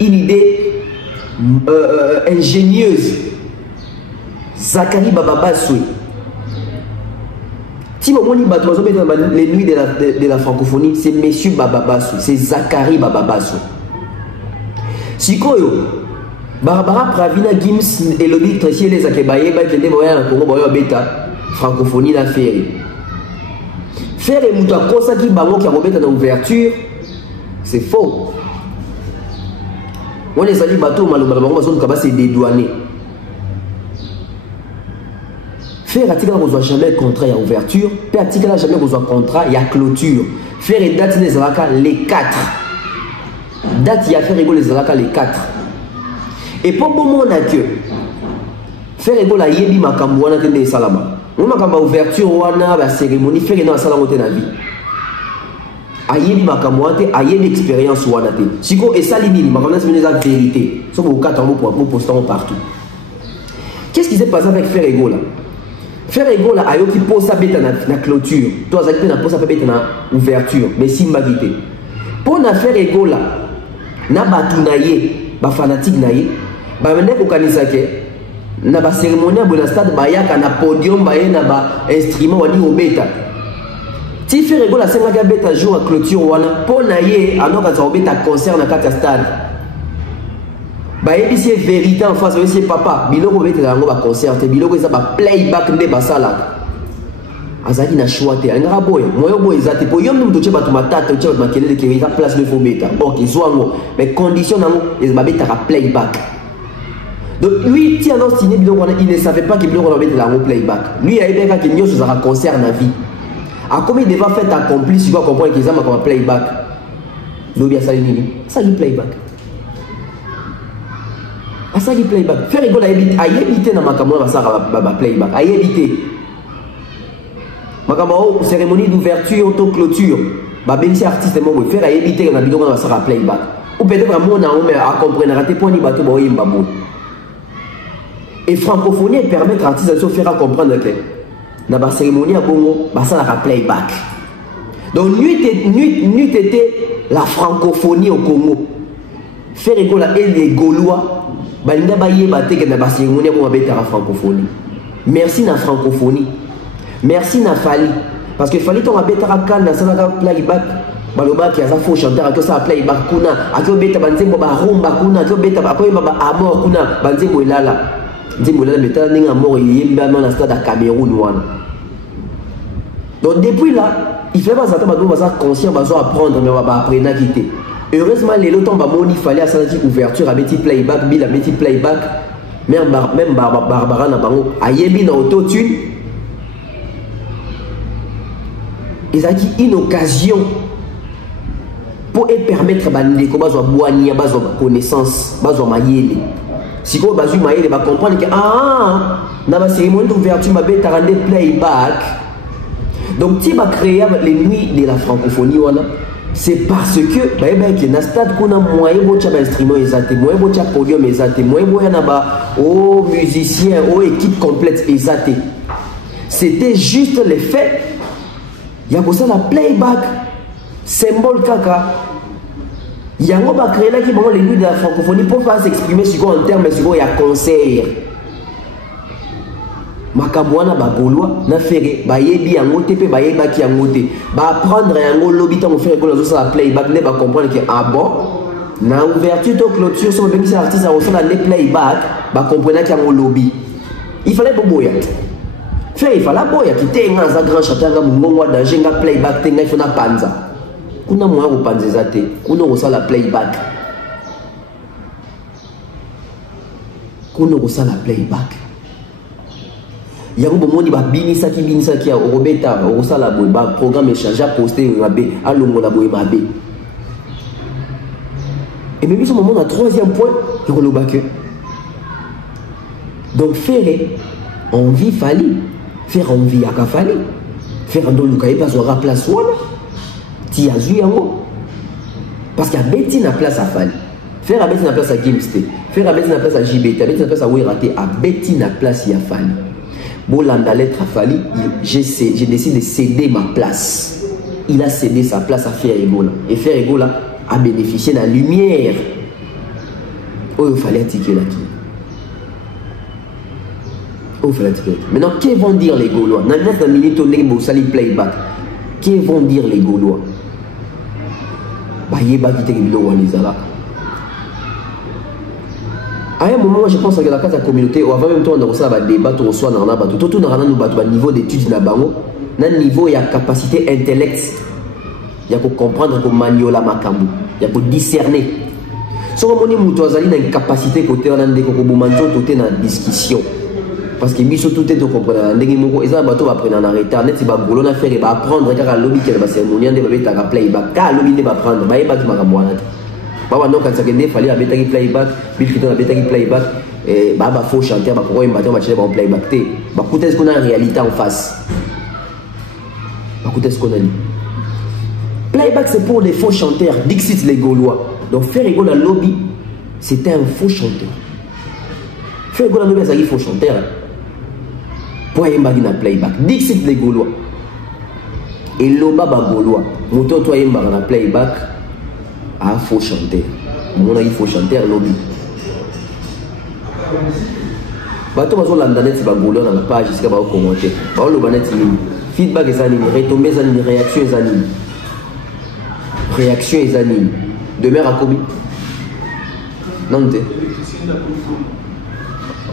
une idée ingénieuse, Zachary Bababasui. Si on dit les nuits de la francophonie, c'est Monsieur Bababasui, c'est Zachary Bababasui. Si Barbara Pravina Gims et Elodie Tressier les Akebaye qui étaient en Congo boya beta francophonie la faire. Faire les moutons comme ça qui bango qui a remis dans l'ouverture, c'est faux. On les a dit bateau malheureusement on va se dédouaner. Faire article on reçoit jamais contrat à ouverture, puis article jamais reçoit contrat il y a clôture. Faire les dates les alaka les 4. Date il y a faire les alaka les 4. Et pour bon monde que faire égola yebi makambo wana tende salama. On makamba ouverture wana la cérémonie faire dans salama te na vie. Ayebi makambo wana te ayebi expérience wana te. Siko et salini makambo c'est une vérité. So ko kata mo pour poster partout. Qu'est-ce qui s'est passé avec faire égola? Faire égola ayoki posa beta na clôture. Toi azaki na posa beta na ouverture mais simba vite. Pour na faire égola na batunaye ba fanatique naye ba mende ko kanisa ke na ba cérémonie à stade bayaka na podium baye na ba instrument wali obeta ti fait rigola senga ka beta jour à clôture wana po na ye anoka za obeta concert na kata stade baye bisi vérité en face c'est papa biloko beta ngo ba concert te biloko za ba playback nde basala azaki na choix te ngara boy moyo boy zate po yom mtu cheba tumatata cheba makelele ke eza place de fobeta OK zwango mais condition nango ez babeta ka playback. Donc lui ti annonce signé biloko il ne savait pas que biloko va mettre la playback. Lui a été ka kinyo sur un concert na vie. A combien il devait faire accompli si vous comprendre qu'ils ont comme playback. Donc bien ça nini ça du playback. A ça du playback. Faire rigola éviter na makambo na ça ba playback. A éviter makambo cérémonie d'ouverture auto clôture ba bensi artiste mo faire éviter na biloko na ça playback. ou peut-être vraiment on a compris raté pour ni bateau boy mbabo. Et francophonie permet aux artistes de se faire comprendre que dans la cérémonie à Bongo, ça a playback. Donc nuit était la francophonie au Congo. Faire école et les Gaulois, balinda baye baté que dans la cérémonie pour mettre la francophonie. Merci na francophonie. Merci na Fali parce que Fali ton abeta kan na sana playback. Baloba qui a sa faux chanteur à que ça playback kuna, à que beta banzembo ba rumba kuna, à que beta ba ko ba amor kuna, banzembo ilala. Nzembo ilala beta ninga amor yemba dans la stade à Cameroun wana. Donc depuis là, il fait pas ça conscient besoin apprendre mais on va apprendre à quitter. Heureusement les lots tombe moni fallait à sa ouverture à petit playback, bil à petit playback, même Barbara na bango ayebi na auto-tune. Ils ont dit une occasion pour permettre bande ko bazo boania bazo connaissance bazo mayele. Si ko bazo mayele ba comprendre que na ba cérémonie d'ouverture ba beta rendre playback. Donc, si on créé les nuits de la francophonie, c'est parce que bah, il y a un stade qu'on a moyen d'instruments, moyen de podium, moyen de musiciens, aux équipes complètes. C'était juste le fait. Il y a ça la playback, symbole caca. Il y a un créé là qui les nuits de la francophonie pour faire s'exprimer sur en termes de concert. Makabwana ba Gaulois na fere ba yebi yango te pe ba yeba ki yango te ba apprendre yango lobby tant faire ko la ça playback ne ba comprendre que bon na ouverture to clôture so même si artiste a reçu la playback ba comprendre que yango lobby il fallait boya fait il fallait boya qui tenga za grand chanteur nga mungongo danger nga playback tenga il faut na panza kuna mwa ko panza zate kuna ko la playback kuna ko la playback. Il y a un moment où il y a un binisa qui a Robeta, un programme échangé, posté à l'ongolabo et et même ce moment, on a troisième point, il y a le bac. Donc, faire envie Fali, faire envie à Fali, faire un don Lukaï, parce qu'on a place ou tu as vu parce qu'il y a Betty na place à Fali. Faire à Betty na place à Gimste, faire à Betty na place à JBT, à Betty na place à Ouirate, à Betty na place à Fali. Bolanda lettre à Fali, j'ai décidé de céder ma place. Il a cédé sa place à Fer Egola. Et Fer Egola a bénéficié de la lumière. Oh, il fallait ticket là. Oh, il fallait ticket. Maintenant, que vont dire les Gaulois? Dans 9 minutes, on est sali playback. Que vont dire les Gaulois? Bah, il y a qui te à un moment, je pense que la case de la communauté, ou avant même temps, on a reçu un débat, on reçoit dans la bateau, tout un niveau d'études dans le niveau, il y a capacité intellect, il y a pour comprendre comment maniola makambu, il y a pour discerner. Si on a une capacité côté, on a une discussion. Parce que biso tout est au comprendre. Ndenge moko eza bato ba prendre en retard, net si ba golo na faire ba apprendre car lobby qu'elle va cérémonie de ba beta playback, car lobby ne va prendre, ba yeba ki makambo wana. Baba non quand ça que fallait abeta ki playback, bil kitan abeta ki playback et ba faux chanteur ba pourquoi imbateur ba chele ba playback té. Ba coûter ce qu'on a en réalité en face. Ba coûter ce qu'on a dit. Playback c'est pour les faux chanteurs, Dixit les Gaulois. Donc faire rigolo dans lobby, c'était un faux chanteur. Faire rigolo dans lobby c'est un faux chanteur. Pour y aller dans playback, Dixit les Gaulois. Et l'oba ba Gaulois. Moto toi y aller dans playback. Ah, faut chanter. Mon il faut chanter à lobby. Bato bazo landanet si ba Gaulois dans la page jusqu'à ba commenter. Ba lo banet feedback et anime, retombées anime, réactions anime. Réaction et anime. Demain à Kobi. Non t'es.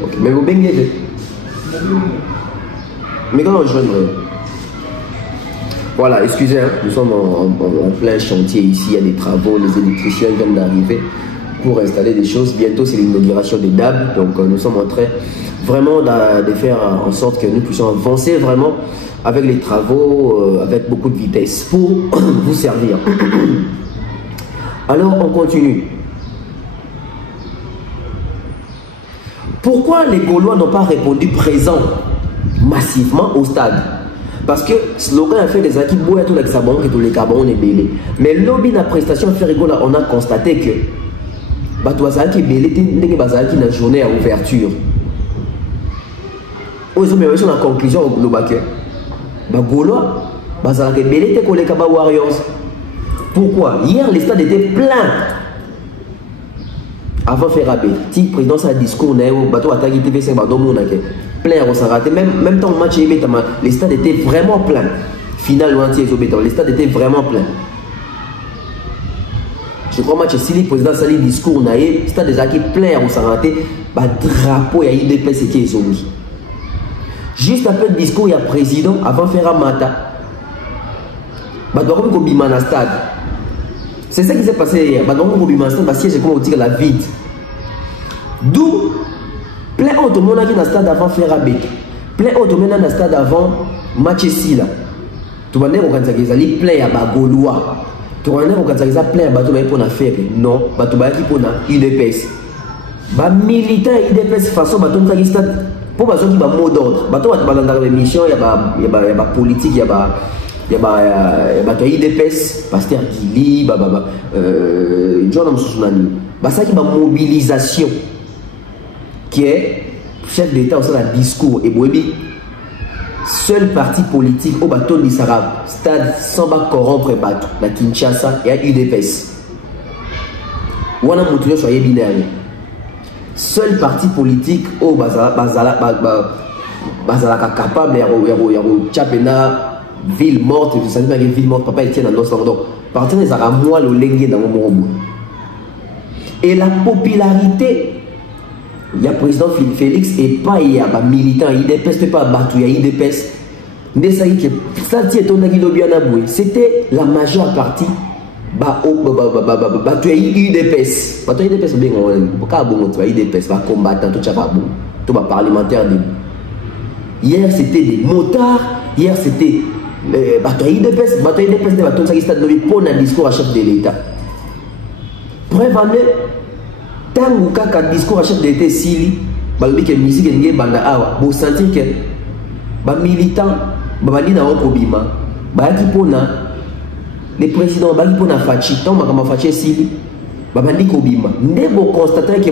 Ok, mais vous baignez. Mais comment je voilà, excusez, hein, nous sommes en plein chantier ici, il y a des travaux, les électriciens viennent d'arriver pour installer des choses. Bientôt c'est l'inauguration des DAB, donc nous sommes en train vraiment de faire en sorte que nous puissions avancer vraiment avec les travaux, avec beaucoup de vitesse pour vous servir. Alors on continue. Pourquoi les Gaulois n'ont pas répondu présent massivement au stade? Parce que slogan a fait des acquis, boya tout avec sa banque et tous les cabons est belé. Mais lobby la prestation fait rigolo, on a constaté que Batouazaki belé n'est pas la journée à ouverture. Ils ont mis la conclusion au Baké. Bagolo, Bazalaki belé était collé Kaba Warriors. Pourquoi? Hier, les stades étaient pleins. Avant de faire rappeler, le président a un discours, bateau attaque TV5, plein, on s'en raté. Même temps, le match, les stades étaient vraiment pleins. Final, les stades étaient vraiment pleins. Je crois que si le président a un discours, le stade déjà plein, on s'en raté. Drapeau, il y a IDPS qui est mis. Juste après le discours, il y a le président, avant de faire un matin. Il doit y un stade. C'est ça qui s'est passé hier. Siège comme on dit la vide. D'où plein autre monde qui dans le stade avant faire avec. Plein autre monde dans le stade avant match ici là. Tu vas dire que les plein à Bagolois. Tu vas dire que plein à Bateau pour faire. Non, Bateau qui pour IDPS. Ba militant IDPS façon Bateau qui stade pour Bateau qui va mot d'ordre. Bateau dans la mission il y a politique, il y a IDPS, Pasteur Gili, John Moussousounani. Ça qui est mobilisation, qui est chef d'État au sein d'un discours. Et Boébi, seul parti politique au bateau de Sarab, stade sans corrompre bateau, la Kinshasa et à UDPS. Ou on a montré sur les binaires. Seul parti politique au Bazala capable de Tchapena. Ville morte, je sais pas que ville morte, papa il tient dans l'os. Donc, partir des Aramois, le lengue dans mon monde. Et la popularité, il y a le président Félix et pas il y a des militants, IDPS, pas battu, il y a IDPS. C'était la majeure partie. Battu, IDPS. Battu, IDPS, bien, IDPS, combattant, tout parlementaire. Hier, c'était des motards, hier, c'était. Bataille IDPS, c'est stade pour un discours à chef de l'État. Preuve en est, tant que discours à chef de l'État, si que musique est banda awa, vous sentez que les militants, les Kobima, les présidents, les Fachi, tant que Fachi si, les Kobima, vous constatez que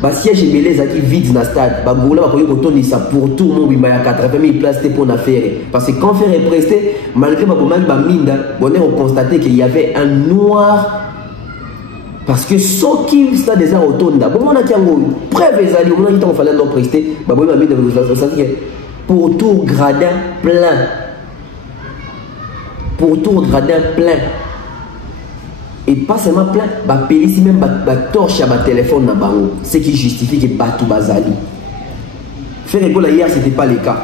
le siège est belé qui vide dans le stade. Bagoula va pouvoir ça pour tout le monde. Il y a 80 000 places pour la faire. Parce que quand faire est presté, malgré que on a constaté qu'il y avait un noir. Parce que ceux qui sont des autonomes, on a preuve des alliés, on a dit qu'il fallait leur prester. Pour tout gradin plein. Pour tout gradin plein. Et pas seulement plein, ici même torche à téléphone dans bango, ce qui justifie que Batou Bazali. Faire école hier, ce n'était pas le cas.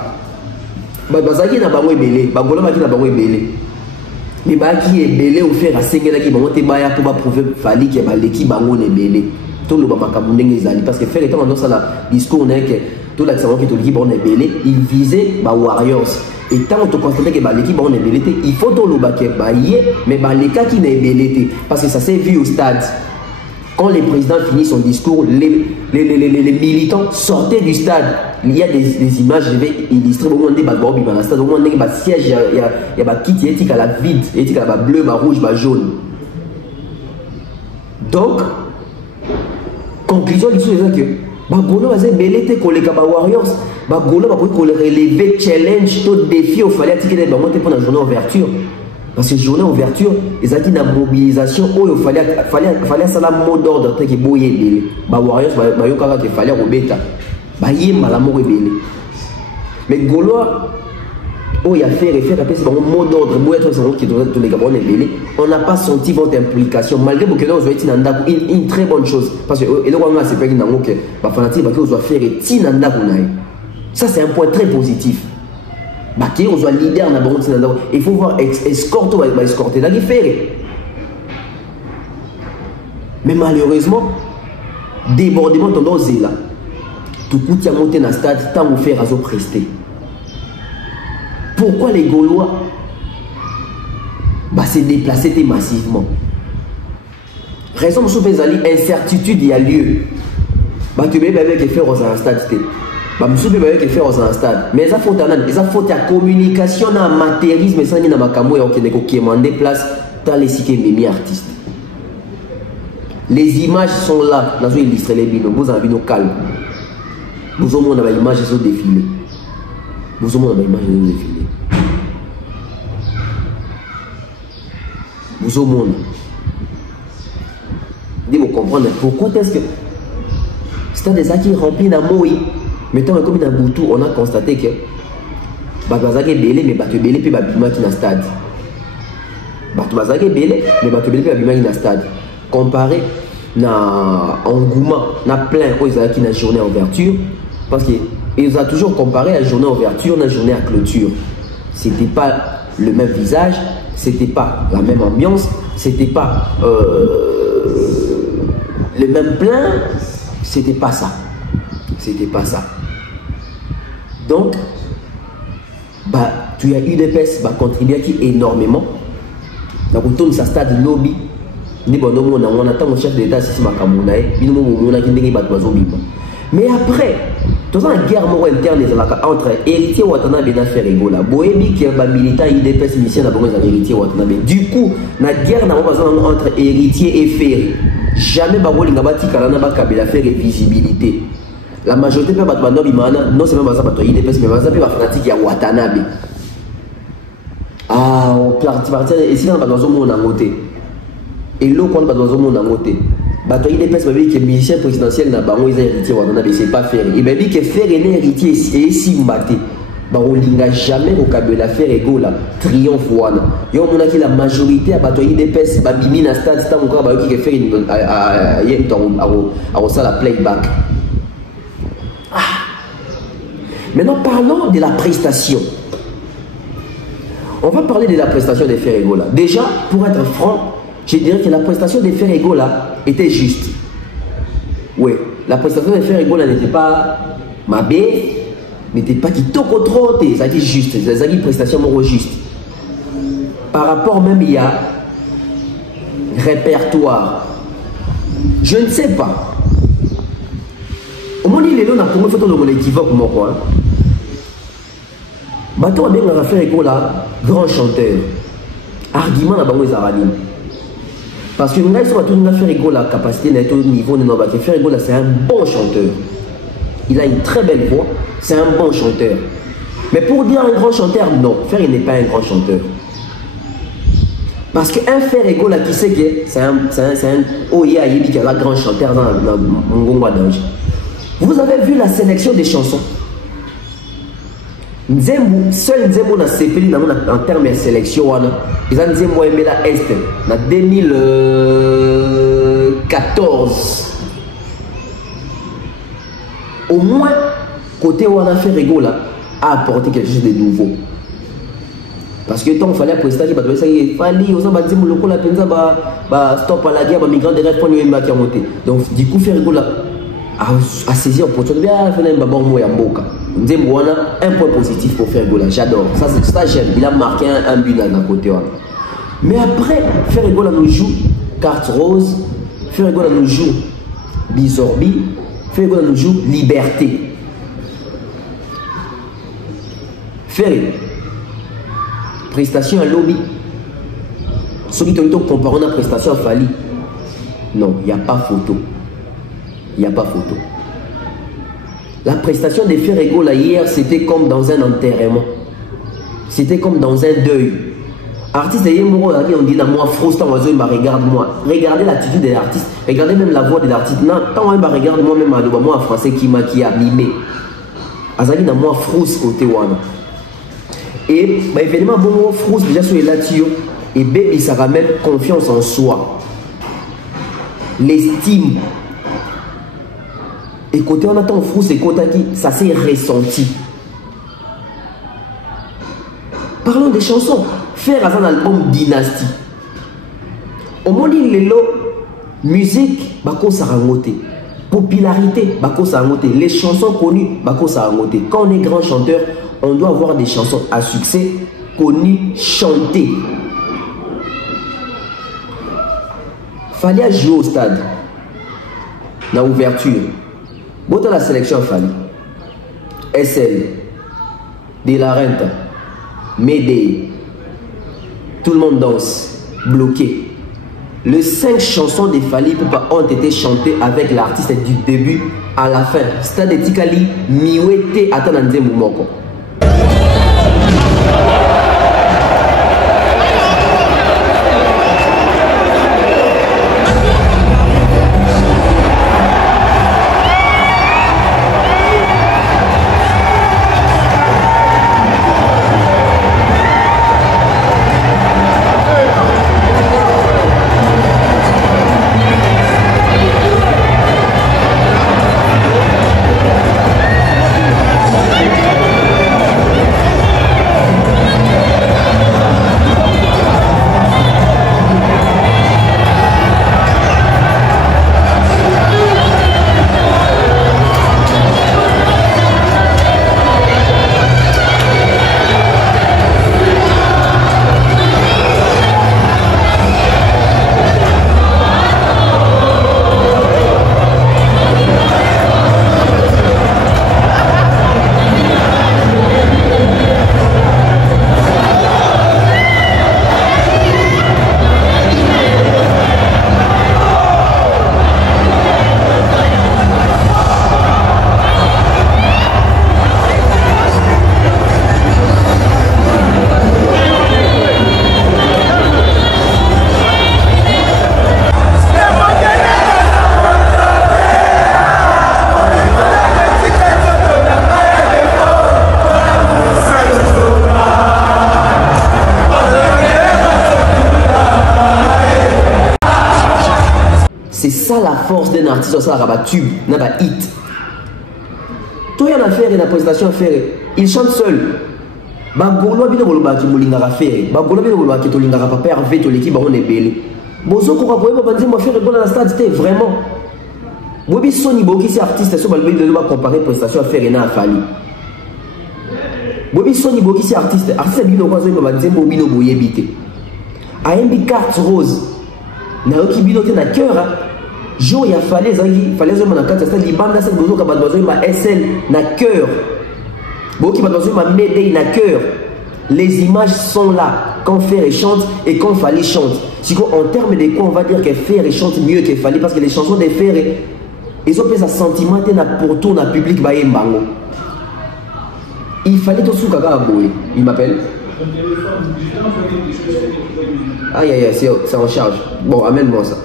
Bazali n'a pas belé, Bagola n'a pas belé. Mais qui est belé au faire à 5 ans qui vont te baya pour prouver fali que l'équipe bango est belé. Tout le monde a parce que faire étant dans ce discours que tout l'accent qui l'équipe on est belé, il visait les Warriors. Et tant que tu constates que l'équipe est belé, il faut tout le baquet mais les cas qui n'est belé parce que ça s'est vu au stade. Quand le président finit son discours, les militants sortaient du stade. Il y a des images, je vais illustrer au moins des bateaux dans le stade, au moins des sièges, il y a des kits éthiques à la vide, éthiques à la bleu, rouge, jaune. Donc, conclusion, il faut dire que Bagolo a belé te collé Kaba Warriors. Bagolo a pu relever challenge, tout défi, il fallait tirer pour la journée ouverture. Parce que journée ouverture, ils ont dit la mobilisation, il fallait ça la mot d'ordre qui est boyé belé. Warriors, il fallait rebeta. Baye malamour belé. Mais Golo, il a fait référence à ce mot d'ordre, tous les Gabonais belé. On n'a pas senti votre implication, malgré que nous avons une très bonne chose. Parce que c'est pas que fanatique, on doit faire ça, c'est un point très positif. On soit leader dans le il faut voir escorter dans les ferrés. Mais malheureusement, débordement de nos là. Tout le monde a monté dans le stade, tant vous faire à prester. Pourquoi les Gaulois se déplacer massivement? Raison de l'incertitude, il y a lieu. Tu peux faire dans un stade. Je vais faire dans un stade. Mais ça faut la communication, la matérialisme, ça n'a pas qui demande place dans les sites artistes. Les images sont là, nous illustrer les binos, vous avez nos calmes. Vous avez des images qui sont défilées. Vous avez des images qui sont défilées. Vous avez vous comprendre pourquoi est-ce que stade des acquis rempli d'amour. Mettons comme dans Boutou, on a constaté que Batouazak est belé, mais Batou belé puis Babima qui n'a stade. Batouazak est belé, mais Batou belé puis Babima qui n'a stade. Comparé na Angouma, na plein qui n'a journée en ouverture, parce qu'ils ont toujours comparé la journée en ouverture, la journée à clôture. C'était pas le même visage, c'était pas la même ambiance, c'était pas le même plein, c'était pas ça. C'était pas ça. Donc, tu as UDPS contribué énormément. Dans le sa stade lobby, on attend mon chef d'État si mais après, dans la guerre interne entre héritier Watanabe et Ferregola, Boébi qui est un militant UDPS mission à héritier Watanabe. Du coup, la guerre entre héritier et Ferré. Jamais Barolinga Bati Kalana Kabila fait visibilité. La majorité de non seulement les UDPS, mais les fanatiques à Watanabe. Ah, au parti, et si on a besoin de côté. Et l'eau, quand on a besoin de côté. Les UDPS, qui est musicien présidentiel, ils héritier Watanabe, c'est pas Ferré. Et bien, que Ferré est héritier et si mbaté. Barolinga jamais au Kabila faire ego là triomphe wana yo mona ki la majorité a bato UDPS babimi na stade sta encore ba qui fait à ça la playback. Maintenant parlons de la prestation. On va parler de la prestation de Ferrego là. Déjà pour être franc, je dirais que la prestation de Ferrego là était juste. Oui, la prestation de Ferrego là n'était pas mabé, n'était pas qui toko trop, ça dit juste, ça dit prestation juste. Par rapport même il y a répertoire. Je ne sais pas. Au moins il est là pour me faire tout le équivoque moi quoi. Bateau a bien faire école là, grand chanteur. Argument na bango ezarani. Parce que nous avons fait école la capacité d'être au niveau de notre faire école c'est un bon chanteur. Il a une très belle voix, c'est un bon chanteur. Mais pour dire un grand chanteur, non, Ferré n'est pas un grand chanteur. Parce qu'un Ferrego là qui sait que c'est un Oya Yebi qui est un grand chanteur dans Mongongwa d'Ange. Vous avez vu la sélection des chansons. Nzembo, seul Nzembo na CPL en termes de sélection, ils ont Nzembo Emela Est en 2014. Au moins, côté où on a fait Ferrego a apporté quelque chose de nouveau. Parce que tant qu'il fallait prester, il fallait stop à la guerre, migrants de rêve pour nous monter. Donc, du coup, Ferrego a saisi l'opportunité de faire un bon un point positif pour Ferrego. J'adore. Ça j'aime. Il a marqué un but dans le côté. Mais après, Ferrego nous joue carte rose, Ferrego nous joue Bizorbi, Ferrego nous joue liberté. Ferré. Prestation à lobby. Ceux qui te comparent la prestation à Fali. Non, il n'y a pas photo. Il n'y a pas photo. La prestation de Ferrego là hier, c'était comme dans un enterrement. C'était comme dans un deuil. Artiste on dit dans moi frustre, regarde-moi. Regardez l'attitude de l'artiste. Regardez même la voix de l'artiste. Non, tant regarde-moi même à moi français qui a mimé. Azali dans moi frustre côté wana. Et évidemment, bon, frustre déjà sur les latio. Et baby, ça ramène confiance en soi. L'estime. Et côté on attend frustre et côté ça s'est ressenti. Parlons des chansons. Faire un album Dynastie. Au moins, les musique, bako sarangote. Popularité, bako sarangote. Les chansons connues, bako sarangote. Quand on est grand chanteur, on doit avoir des chansons à succès connues, chantées. Fallait jouer au stade. Dans l'ouverture. Bon, dans la sélection, fallait. SL, De La Renta, Médée, tout le monde danse, bloqué. Les 5 chansons de Fally Ipupa ont été chantées avec l'artiste du début à la fin. Stade Tikali, Miwete Atananze Moumoko. C'est ça la force d'un artiste, ça la tube, n'a pas hit. Tout y a à faire et la présentation à faire. Il chante seul. Bagolo bino boloba ki molingara faire. Bagolo bino boloba ki to lingara papa Hervé to l'équipe on est belé. Bozo ko ko ba banzi mo faire bon dans stade c'était vraiment. Bobi Sony Boki c'est artiste so balbe de comparer prestation à faire na Fally. Bobi Sony Boki c'est artiste bino ko zo ba banzi mo bino boyebité. AMB carte rose. Na oki bino te na cœur. Jo ya fallait zo na carte stade libanda c'est bozo ka bazo ma SL na cœur. Boki bazo ma Médée na cœur. Les images sont là quand Fer chante et quand Fally chante. Si en termes de quoi on va dire que Fer chante mieux que Fally parce que les chansons de Fer ils ont fait un sentiment pour tout le public ba embango. Il fallait tout sous kaka boy. Il m'appelle. Aïe aïe aïe, c'est en charge. Bon, amène-moi ça.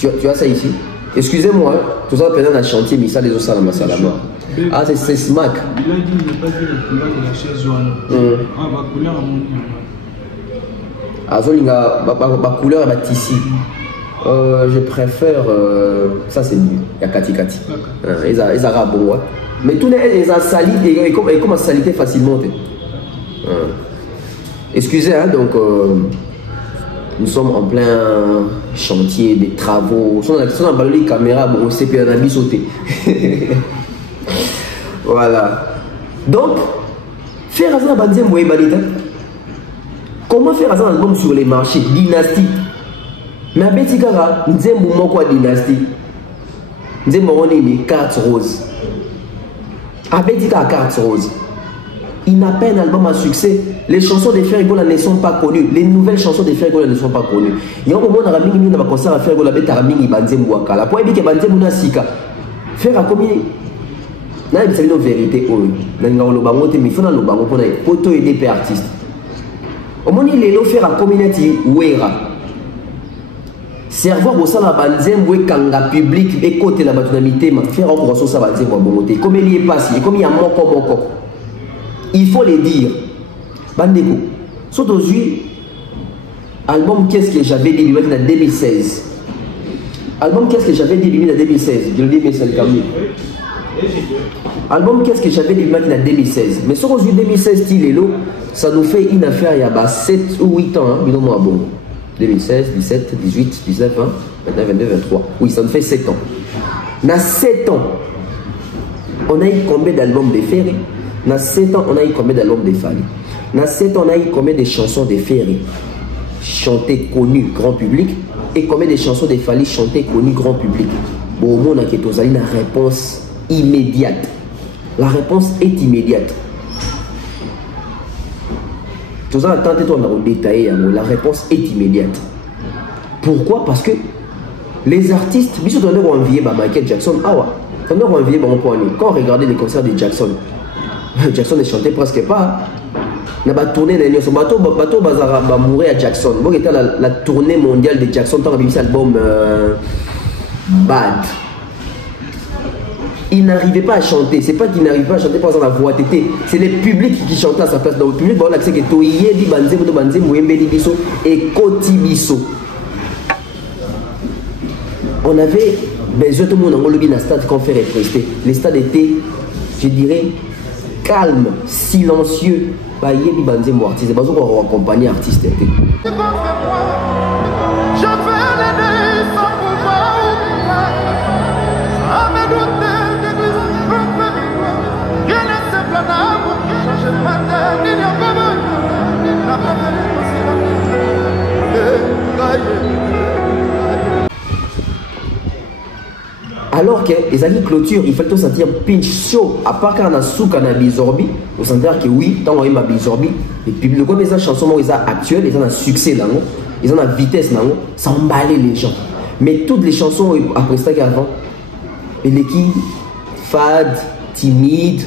Tu as ça ici? Excusez-moi, hein. Tout ça pendant la chantier, mais ça les os à la salama. Ah, c'est Smack. Il a dit qu'il n'est pas dit la couleur de la chaise jaune. Ah, ma couleur à mon niveau. Ah, ma couleur est ici. Je préfère. Ça, c'est mieux. Il y a Kati Kati. Ils ont bon. Mais tous les ont sali et comment salité facilement. Excusez, hein, donc. Nous sommes en plein chantier des travaux. Si on a ballonné les caméras, bon, c'est puis on a mis sauté. Voilà. Donc, faire un album comment faire un album sur les marchés? Dynastie. Mais à Betikara, nous avons quoi dynastie? Nous avons une carte rose. À Betikara, carte rose. Il n'a pas un album à succès. Les chansons de Fer Egola ne sont pas connues. Les nouvelles chansons de Fer Egola ne sont pas connues. Il y a un moment où on a un concert à Fer Egola, il y a un bandé mouakala. Pour éviter que bandé mounasika. Faire à communier. Il y a une vérité. Il y a une vérité. Mais il faut que nous aider les artistes. Au moment où il est faire à communauté, ouera. Servoir au sein de la bandem, où kanga public, écoute la batunamité, faire en gros ça bandem ou bonté. Comme il y est passé, comme il y a moko. Il faut les dire. Bandeko. Sauf aujourd'hui, album Qu'est-ce que j'avais dit en 2016. Album Qu'est-ce que j'avais dit en 2016. Je le dis, mais c'est le cas. Album Qu'est-ce que j'avais dit en 2016. Mais sauf aujourd'hui, 2016, ça nous fait une affaire il y a 7 ou 8 ans. Hein, bon. 2016, 17, 18, 19, 20, 21, 22, 23. Oui, ça nous fait 7 ans. Dans 7 ans, on a eu combien d'albums de Ferré? Dans 7 ans, on a eu combien d'albums de Fally? Dans 7 ans, on a eu combien de chansons de Ferré chantées, connues, grand public? Et combien de chansons de Fally chantées, connues, grand public? Bon, au moins, on a une réponse immédiate. La réponse est immédiate. Tout ça, attendez, on a détaillé. La réponse est immédiate. Pourquoi? Parce que les artistes, ils sont enviés par Michael Jackson. Ah ouais, on a envié par mon point. Quand on regardait les concerts de Jackson, Jackson ne chantait presque pas. On a tourné les bateau va mourir à Jackson. Bon, c'était la tournée mondiale de Jackson dans l'album Bad. Il n'arrivait pas à chanter. C'est pas qu'il n'arrivait pas à chanter par exemple la voix. C'est le public qui chantait à sa place. Dans le public, on a accès que Toye, Di Banze, Banze, Mouembe, Biso et Koti Biso. On avait besoin, tout le monde en lobby dans le stade qu'on fait réprester. Les stades étaient, je dirais, calmes, silencieux. Bah, il y a des bandes artistes, c'est pas ça qu'on va accompagner artistes. Alors que les amis clôture, il faut sentir pinch chaud. À part quand on a sous cannabis bizorbi, on sentir que oui, tant on a bizorbi, et puis le coup des chansons ils sont actuelles, ils ont un succès dans nous, ils ont une vitesse dans nous, ça emballait les gens. Mais toutes les chansons après ça qu'avant, l'équipe fade, timide,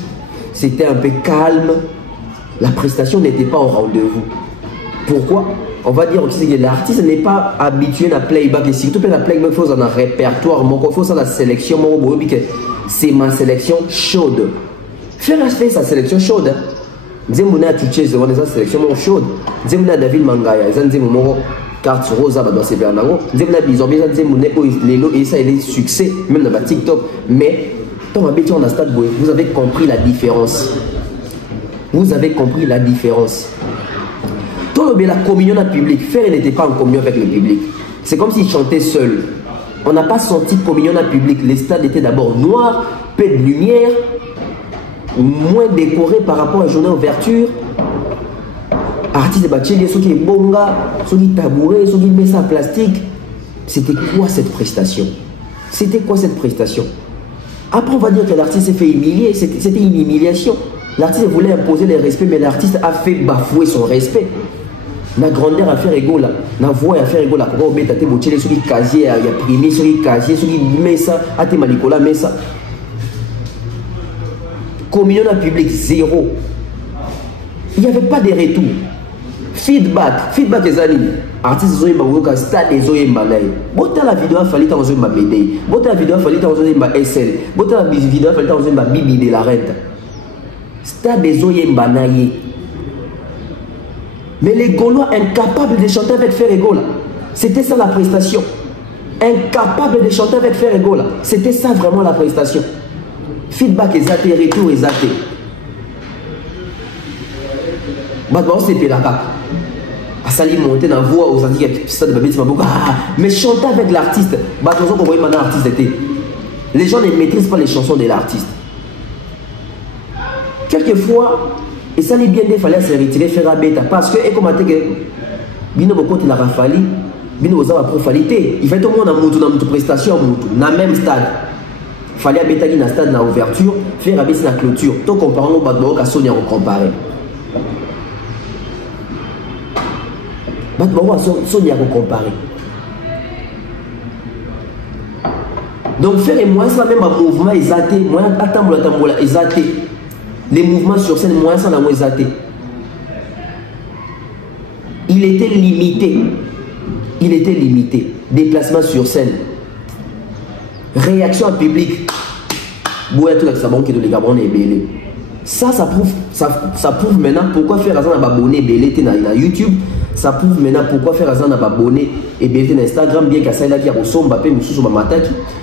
c'était un peu calme, la prestation n'était pas au rendez-vous. Pourquoi? On va dire aussi que l'artiste n'est pas habitué à playback et surtout que la playback faut dans un répertoire, mon faut ça la sélection, mon c'est ma sélection chaude. Faire sa sélection chaude. Zemuna Tuche c'est une sélection chaude. Zemuna David Mangaya, Zemuna carte rosa dans ces bernards. Zemuna Bizorbi, Zemuna Lelo et ça il est succès même dans TikTok. Mais quand on habite dans le stade, vous avez compris la différence. Vous avez compris la différence. La communion dans le public, Ferré n'était pas en communion avec le public. C'est comme s'il chantait seul. On n'a pas senti communion dans le public. Les stades étaient d'abord noirs, peu de lumière, moins décorés par rapport à la journée d'ouverture. Artistes de Bachelier, ceux qui est bonga, ceux qui tabouret, ceux qui met ça en plastique. C'était quoi cette prestation? C'était quoi cette prestation? Après, on va dire que l'artiste s'est fait humilier. C'était une humiliation. L'artiste voulait imposer le respect, mais l'artiste a fait bafouer son respect. La grandeur à faire égaux là, la voix à faire égaux là, comment on met ta tête, sur les casiers, il y a primé, sur les casiers, sur les met ça, à tes manicolas, met ça. Communion dans le public, zéro. Il n'y avait pas de retour. Feedback les amis. Artistes ont eu un stade des Oyemba. Bota la vidéo a fallu dans un BD. Bota la vidéo a fallu dans un SL. Bota la vidéo a fallu dans un Bibi de la Rente. Stade des Oyemba. Mais les Gaulois incapables de chanter avec Ferrego là, c'était ça la prestation. Incapable de chanter avec Ferrego là, c'était ça vraiment la prestation. Feedback est zaté, retour est zaté. C'était la carte. À sali monter dans la voix, aux dit que ça de mais chanter avec l'artiste, les gens ne maîtrisent pas les chansons de l'artiste. Quelquefois, et ça n'est bien il fallait se retirer faire la bêta parce que et comment que bino beaucoup de la rafali bino aux profalité il fait tout le monde dans notre prestation dans même stade fallait bêta qui dans stade dans ouverture faire la bêta dans clôture tout comparant au Badbo à Sonia on comparer Badbo à Sonia on comparer donc faire et moi ça même un mouvement exaté moi attendre exaté. Les mouvements sur scène, moi, ça n'a pas été. Il était limité. Il était limité. Déplacement sur scène. Réaction en public. Ça prouve maintenant pourquoi faire un abonné belé dans YouTube. Ça prouve maintenant pourquoi faire un abonné et belé dans Instagram, bien qu'à ça, il y a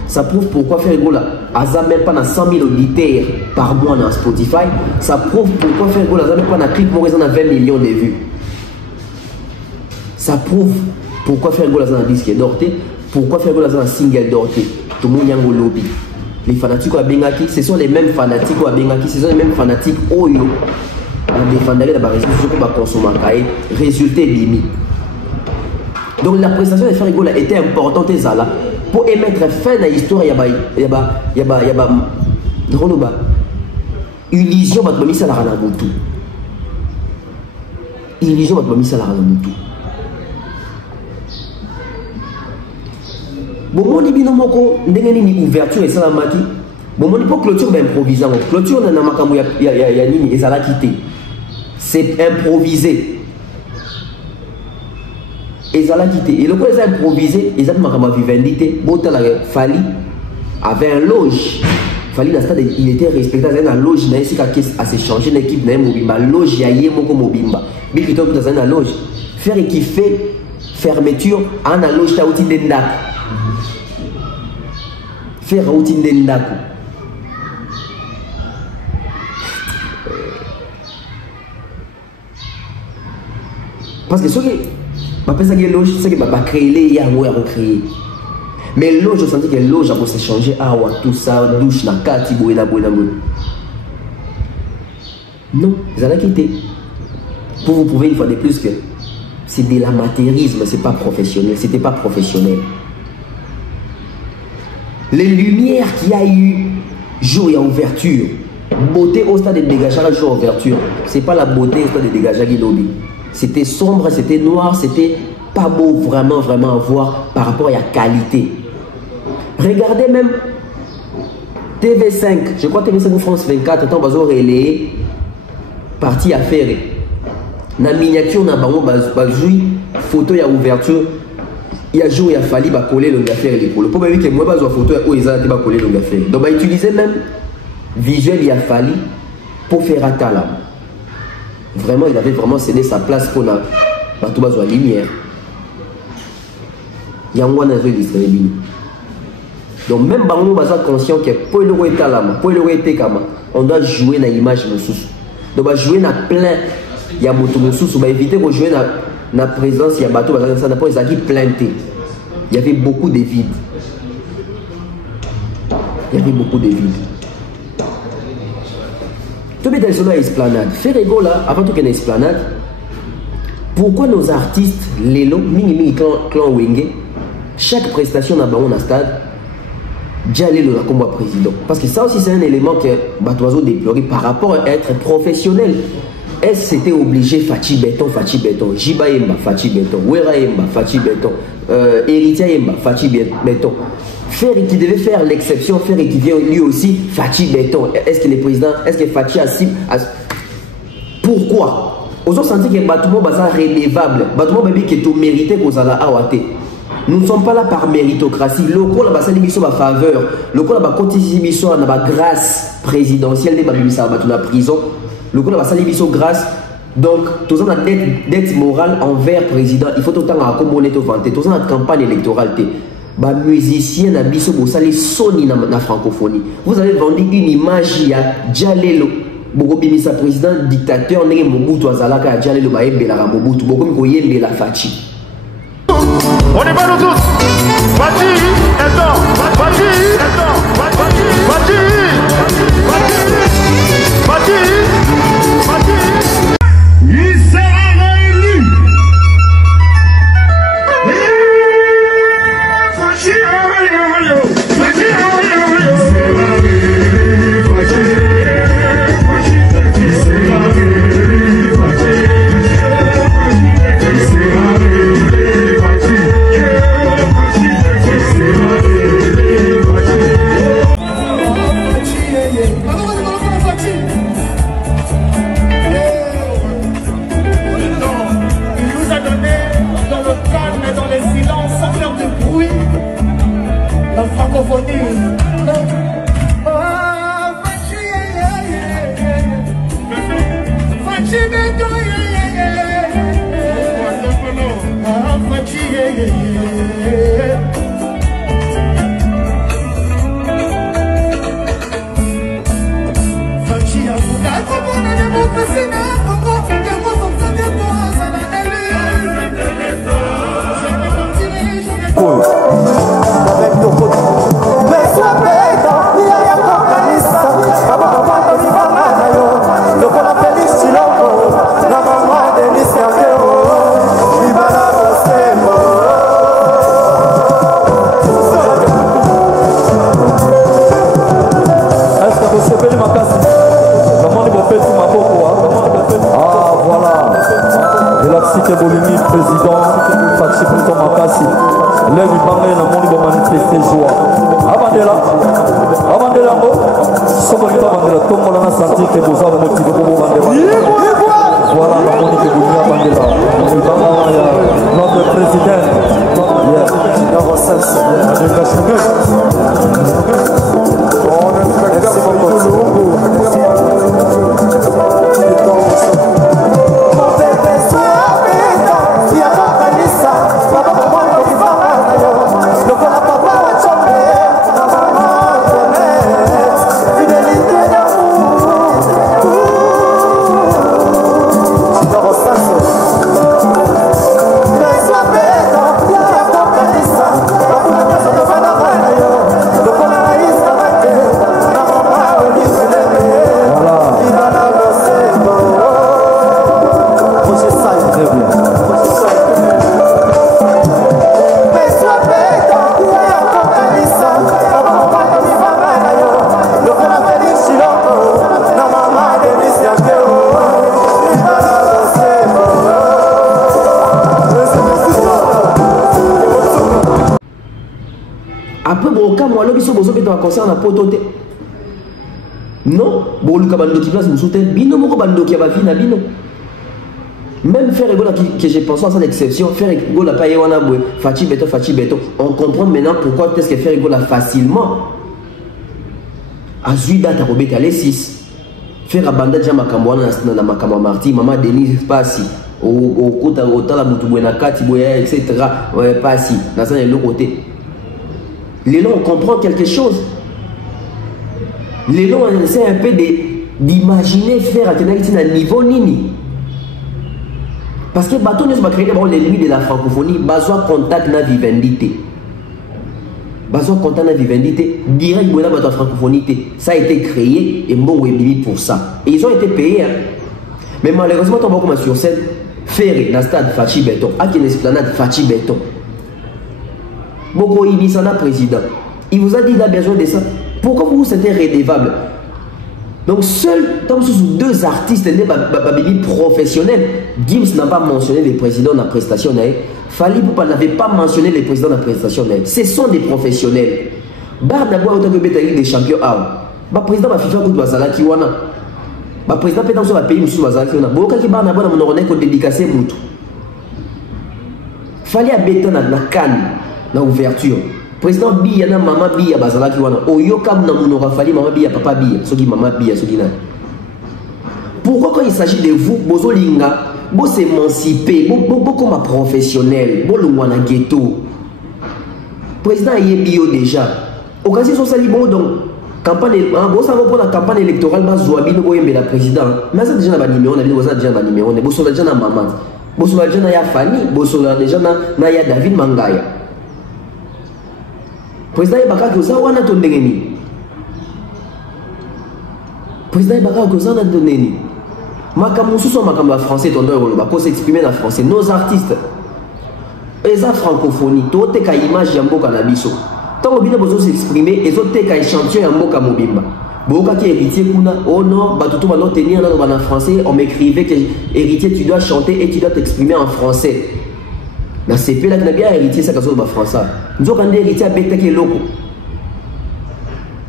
ça prouve pourquoi faire Gola Aza même pas dans 100 000 auditeurs par mois dans Spotify. Ça prouve pourquoi faire Gola Aza même pas dans clip pour 20 millions de vues. Ça prouve pourquoi faire Gola Aza dans disque d'orté, pourquoi faire Gola Aza dans single d'orté. Tout le monde y a un lobby. Les fanatiques à Bengaki, ce sont les mêmes fanatiques à Bengaki, ce sont les mêmes fanatiques Oyo. On défendrait la résolution pour consommer un résultat limite. Donc la prestation de Ferrigola était importante pour émettre fin à l'histoire. illusion batmami ça la rana mutu. Illusion batmami ça la rana mutu. Bon mon libino moko ndenge ni ouverture et ça la maki. Bon mon pour clôture ben improvisant. Clôture na makambo ya nini et ça la quitter. C'est improvisé. Et ça l'a quitté. Et le coup, ils ont improvisé, ils ont fait vivendité. Botal Fali avait un loge. Fali, il était respecté dans un loge. Il a s'échangé l'équipe dans Mobimba. Loge, il y a Yemoko Mobimba. Mais il dans un loge. Faire et qui fait fermeture en un loge, t'as outil d'endak. Faire outil d'endak. Parce que ce qui est loge, c'est que va créer les yango à recréer. Mais loge, je sentais que loge a se changer à tout ça, douche, na kati, boina. Non, ils allaient quitter. Pour vous prouver une fois de plus que c'est de l'amateurisme, c'est pas professionnel, c'était pas professionnel. Les lumières qu'il y a eu jour et ouverture, beauté au stade de dégageage jour et ouverture, c'est pas la beauté au stade de dégageage qui lobby. C'était sombre, c'était noir, c'était pas beau vraiment à voir par rapport à la qualité. Regardez même TV5, je crois TV5 ou France 24, tant bazo relayé, partie affaire. Na miniature na bango bazoui photo ya ouverture, il y a jour il a fallu coller le affaire les pour le problème que moi bazo photo où ils ont coller le affaire. Donc ba utiliser même visuel il a fallu pour faire atala. Vraiment, il avait vraiment cédé sa place pour la lumière. Il y a un mois d'aveu d'Israël. Donc, même si on est conscient que pour le on doit jouer dans l'image de sous. Donc, on va jouer dans plein. Il y a moto sous. On va éviter de jouer dans la présence. Il y a bateau. Ça n'a pas été planté. Il y avait beaucoup de vides. Tout le monde est esplanade. Faire ego là, avant tout qu'il y ait une esplanade, pourquoi nos artistes, Lelo, Mini Clan Wenge, chaque prestation dans le stade, déjà Lelo comme président? Parce que ça aussi c'est un élément que Batoiseau déplorait par rapport à être professionnel. Est-ce que c'était obligé Fachi Béton, Jiba Yemba, Fachi Béton, Wera Yemba, Fachi Béton, Héritia Yemba, Fachi Béton? Faire qui devait faire l'exception, faire qui vient lui aussi, Fachi Béton. Est-ce que le président, est-ce que Fachi a si. Pourquoi? Aux autres senti que Batoumo Baza relevable, Batoumo Baby qui est mérité pour Zala Awate. Nous ne sommes pas là par méritocratie. Le coup là, c'est l'émission ma faveur. Le coup là, c'est la grâce présidentielle de la prison. Le coup là, c'est l'émission grâce. Donc, tout ça, dette morale envers le président. Il faut tout le temps accommoder tout vanter. Tout ça, la campagne électorale. Ba musicien na biso bosali soni na francophonie. Vous avez vendu une image ya Jalelo boko bimisa président dictateur ndenge Mobutu azalaka ya Jalelo ba yembela Mobutu boko miko yembela Fachi. On est pas nous tous. Fachi attends, Fachi attends, Fachi il sera réélu. Ah voilà. Et la cité Bolimi, président, Fachi Pouton Makassi. Lève il parle dans mon niveau manifester joie. Abandela. Abandela. Somme qui abandela. Tout le monde a senti que vous avez motivé pour vous vendre. Voilà la Monique Bounia Bandela. Notre président. Après, bon, quand moi, l'objet de la concert n'a pas été. Non, bon, le cabane qui place, nous soutient. Bino, mon cabane qui va finir, bino. Même faire égo que j'ai pensé à cette exception, faire égo la paye wana boué, Fachi Beto. On comprend maintenant pourquoi est-ce que faire égo là facilement. Azuida ta robé à l'E6. Faire abandonner déjà Makamboana na Makambo Marti, Maman Denise Passi, au Kota la Boutoubuena Kati, etc. Ouais, Passi, dans un autre côté. Les gens comprennent quelque chose. Les gens essaient un peu d'imaginer faire à un niveau nini. Parce que bateau ne va créer l'ennemi de la francophonie, besoin contact na vivendité. Besoin contact na vivendité, direct de la francophonie. Ça a été créé et bon webini pour ça. Et ils ont été payés. Hein. Mais malheureusement, on va comme sur scène, faire dans le stade Fachi Beton, à une esplanade Fachi Beton. Boko Inisana président, il vous a dit qu'il a besoin de ça. Pourquoi vous êtes redevable? Donc seul, comme ce sont deux artistes professionnels, Gims n'a pas mentionné les présidents de la prestation. Fali Poupa n'avait pas mentionné les présidents de la prestation. Ce sont des professionnels. Barnabo a été des champions. Le président de la FIFA Kout Bazalaki Wana. Le président peut être dans le pays Moussou Bazalaki Wana. Boka qui Barnabo a été dédicacé Moutou. Fali a béton na canne. Na ouverture président biya na mama biya bazalaki wana oyoka na munora fali mama biya papa biya soki mama biya soki na. Pourquoi quand il s'agit de vous bozolinga bo s'émanciper bo comme professionnel bo longwa na ghetto président yebio déjà occasion so sali bon donc campagne bo ça va pour la campagne électorale ba zoabi no boyembe la président mais ça déjà na ba numéro na bino ça déjà na numéro ne bo so déjà na maman bo so déjà na ya Fanny bo so déjà na ya David Mangaya. Président Ibaka Koza wana tondengeni. Président Ibaka Koza wana tondengeni. Makamusu so makamba français tondo yoloba ko s'exprimer en français. Nos artistes eza francophonie tote ka image ya mboka na biso. Tant bino bozo s'exprimer ezote ka échantillon ya mboka mobimba. Boka ki héritier kuna oh non batutu ba no tenir na en français on m'écrivait que héritier tu dois chanter et tu dois t'exprimer en français. Na CP là bien héritier ça kazo ba français. Nous avons héritier à Betaki Loko.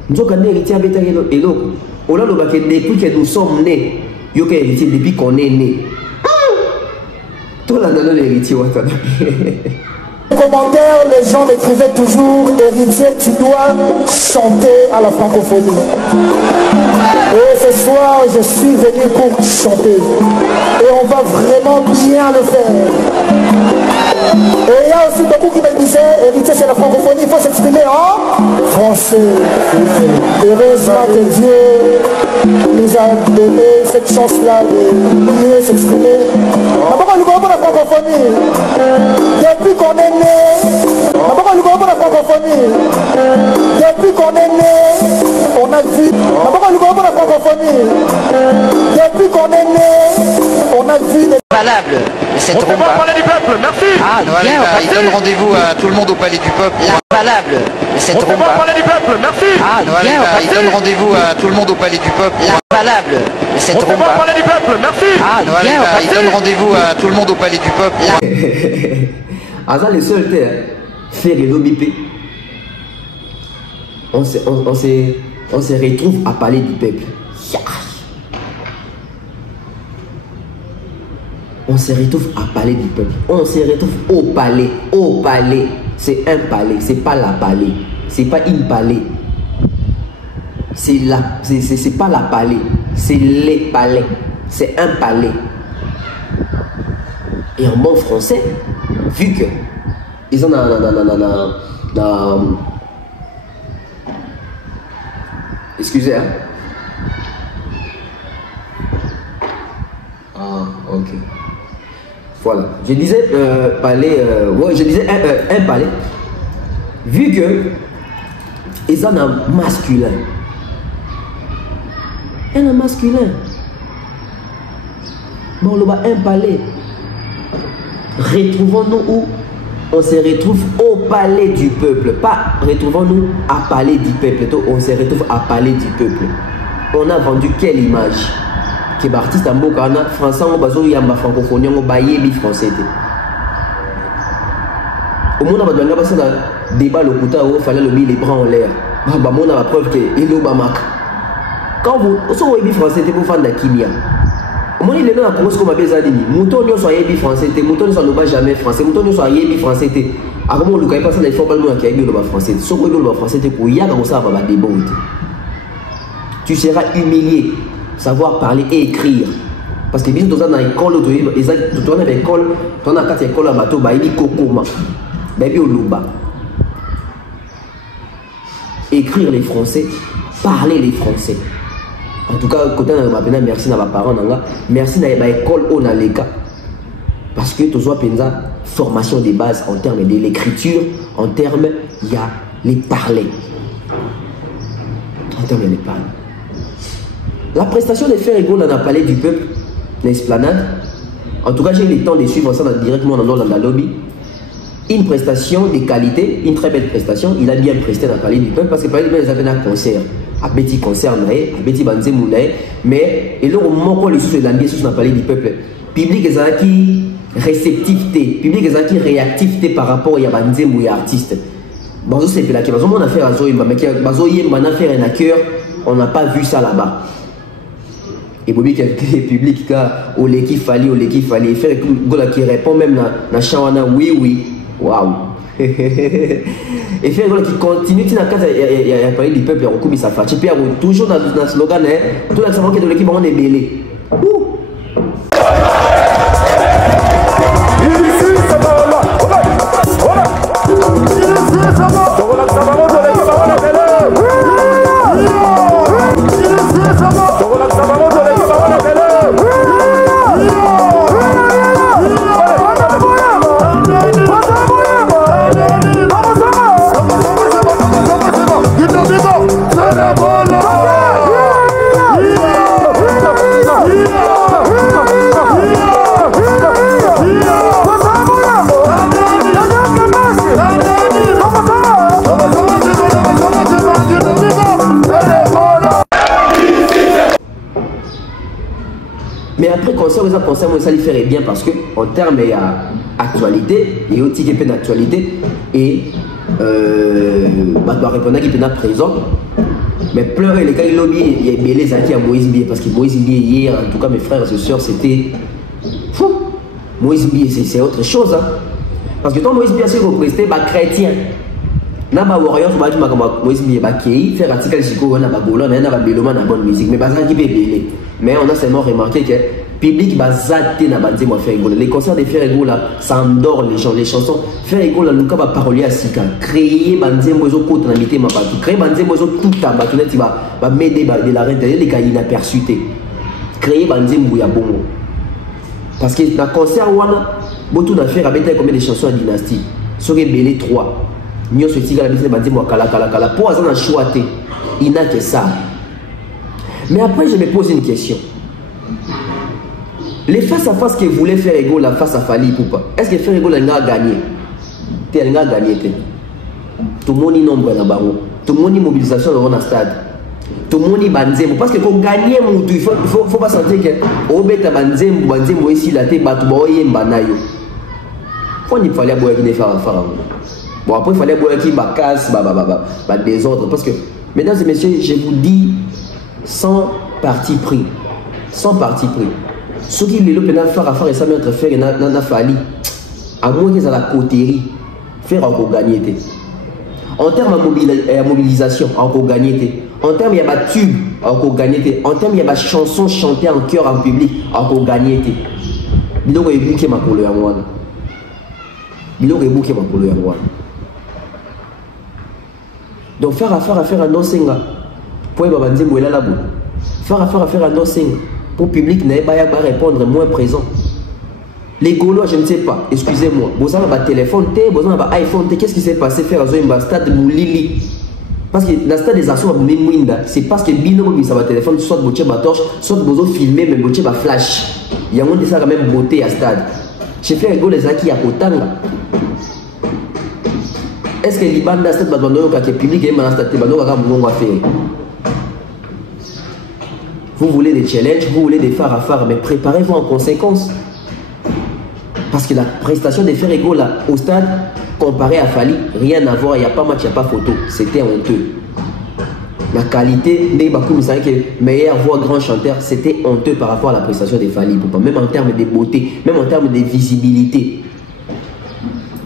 Nous avons héritier à Betaki Loko. On a depuis que nous sommes nés, il y a héritier depuis qu'on est né. Tout là dans l'héritier. En commentaire, les gens m'écrivaient toujours héritier, tu dois chanter à la francophonie. Et ce soir, je suis venu pour chanter. Et on va vraiment bien le faire. Et il y a aussi beaucoup qui me disaient, héritier c'est la francophonie, il faut s'exprimer en français. Heureusement que Dieu nous a donné cette chance-là de mieux s'exprimer. D'abord, on nous voit pour la francophonie. Depuis qu'on est né, d'abord, on nous voit pour la francophonie. Depuis qu'on est né, on a vu. D'abord, on nous voit pour la francophonie. Depuis qu'on est né, on a vu. Valable. cette On ne peut pas rumba. parler du peuple, merci. Ah, Voilà, bien, il donne rendez-vous à tout le monde au Palais du Peuple. valable de cette On ne peut pas rumba. parler du peuple, merci. Ah, Voilà, bien, il donne rendez-vous à tout le monde au Palais du Peuple. valable de cette On ne peut pas rumba. parler du peuple, merci. Ah, Voilà, bien, il donne rendez-vous à tout le monde au Palais du Peuple. Aza le seul faire le bipé. On se retrouve à parler du peuple. On se retrouve à parler du peuple. On se retrouve au palais. Au palais. C'est un palais. C'est pas la palais. C'est pas une palais. C'est pas la palais. C'est les palais. C'est un palais. Et en bon français, vu que ils ont excusez, hein. Ah, ok. Voilà. Je disais palais, ouais, je disais un palais. Vu que ils ont un masculin. Un masculin. Bon, le bas un palais. Retrouvons-nous où? On se retrouve au palais du peuple. Pas retrouvons-nous à parler du peuple. On se retrouve à parler du peuple. On a vendu quelle image? Que l'artiste en Bokana, français, on bazo yamba francophonie, on baye bi français. Au monde a besoin de débat le couteau, il fallait le mettre les bras en l'air. Bah, on a la preuve que il est au Bamak. Quand vous, au bi français, vous faites de la kimia. Au monde il est dans la cause comme abé zadini. Mouton ne soit yébi français, mouton ne soit pas jamais français, mouton ne soit yébi français. À comment le cas passe les fois balmo qui a yébi le français. Ce que le français te pour y a comme ça va débat. Tu seras humilié. Savoir parler et écrire. Parce que bien dans l'école, tu as une école, tu as une école à bateau, tu as une kokoma, tu as une écrire les Français, parler les Français. En tout cas, quand on a merci à mes parents, merci à l'école on a les cas. Parce que tu as une formation de base en termes de l'écriture, en termes, il y a les parler. En termes de les parler. La prestation de Frère Ego dans le palais du peuple, l'esplanade, en tout cas j'ai eu le temps de suivre ça directement dans le lobby. Une prestation de qualité, une très belle prestation, il a bien presté dans le palais du peuple parce que le palais du peuple il a fait un concert, un petit concert, un petit banzé moulay, mais et là au moment où les sous langues sont dans le palais du peuple, public est qui réceptivité, public est qui réactivité par rapport à banzé ou à artiste. Bon ça c'est là que on a fait un zoïma, mais qui a fait un cœur, on n'a pas vu ça là-bas. Et pour lui, le public au l'équipe fallait, faire un qui répond même dans Chawana, oui, waouh. Et faire un qui continue, il y a parlé du peuple, il y a un ça fait. Et puis, toujours dans le slogan, tout le monde de l'équipe, on est mêlé. Mais après, concert, ça lui ferait bien parce que en termes d'actualité, il y a aussi une actualité et doit répondre qu'il est présent. Mais pleurer les cas, il y a les acquis à Moïse Bié parce que Moïse Bié hier, en tout cas mes frères et sœurs, c'était fou. Moïse Bié, c'est autre chose. Hein. Parce que toi, Moïse Bié, c'est représenté par chrétien. Naba warriors ba tu makamba Moïse Bié ba kei faire article siko na ba golo na ba beloma na bonne musique mais bazan qui peut belé mais on a seulement remarqué que public bazate na banze moi faire les concerts de faire ego là ça endort les gens les chansons faire ego là luka ba parolier à sika créer banze mozo côté na mité ma batu créer banze mozo tout ta batu net ba m'aider ba de la reine les cas inaperçuté créer banze mbouya bongo parce que dans concert wana botu na faire avec combien de chansons à dynastie sur belé 3 Nyo se tiga la bise bandi moi kala pour avoir un choix il n'a que ça. Mais après je me pose une question. Les face-à-face que voulait faire Ego la face à Fali Poupa, est-ce que faire Ego a gagné? Il a gagné. Tout le monde est nombre dans le barreau. Tout le monde est mobilisation dans le stade. Tout le monde est banzé. Parce que pour gagner, il faut pas sentir que Obeta banzé ici la tête batu boye mbanayo. Faut il fallait boire qui faire. Bon après il fallait boire qui casse désordre parce que mesdames et messieurs, je vous dis sans parti pris. Sans parti pris. Ce qui est le faire et ça mettre faire n'a fallu. À moins qu'ils aient la coterie, faire encore gagner. En termes de mobilisation, encore gagner. En termes il y a des tubes, encore gagner. En termes il y a des chansons chantées en chœur en public, encore gagner. Bilo est bouqué ma couleur en moi. Bilo est bouqué ma couleur en moi. Donc faire un non-senga. Pour les bandes mouiller là-bas. Faire un non-senga. Pour le public n'est pas répondre moins présent. Les Gaulois, je ne sais pas, excusez-moi. Vous avez un téléphone, vous avez un iPhone, qu'est-ce qui s'est passé faire un stade Moulili? Parce que dans le stade des actions, c'est parce que Bino, ça va téléphone, soit vous avez torche, soit vous filmer, mais vous avez flash. Il y a un ça quand même beauté à stade. J'ai fait un goal les acquis à Kotanga. Est-ce que les bandes dans le stade qui est public et dans le stade va faire? Vous voulez des challenges, vous voulez des phares à phare, mais préparez-vous en conséquence. Parce que la prestation de Ferrego là au stade, comparé à Fali, rien à voir, il n'y a pas match, il n'y a pas photo. C'était honteux. La qualité des Bakoum, c'est vrai que meilleur voix grand chanteur, c'était honteux par rapport à la prestation de Fali. Même en termes de beauté, même en termes de visibilité.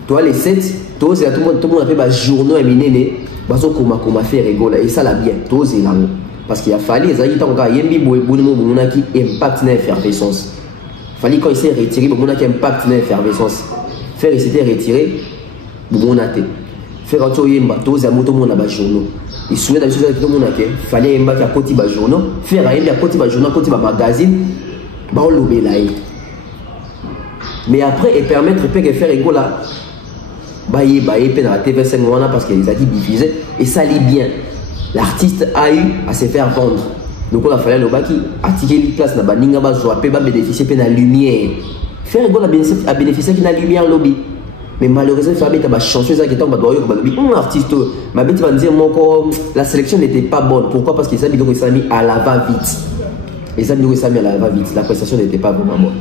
Toi, les 7, tout le monde a fait des journaux éminents, comment Ferrego là, et ça l'a bien, tout c'est là. Parce qu'il a fallu, il y a qui impact dans l'effervescence. Il fallait quand il s'est retiré, il y a un impact dans l'effervescence. Faire il s'était retiré, il y a faire un tour, il y a un journaux. Il se souvient de la chose que tout le monde a fait. Il fallait un côté de journaux, faire un côté de journaux, côté de magazine, mais après, il permet de faire un là. Dans la TV5 parce qu'ils ont dit diffuser et ça lit bien. L'artiste a eu à se faire vendre. Donc on a fallu le baki attirer les places na baninga ba zo pe ba bénéficier pe na lumière. Faire go a bénéficier qui na lumière lobby. Mais malheureusement il fallait ba chanson ça qui tombe ba doyo ba lobby. Un artiste ma bête va dire mon la sélection n'était pas bonne. Pourquoi? Parce qu'ils ont mis à la va vite. Les amis ont mis à la va vite. La prestation n'était pas vraiment bonne.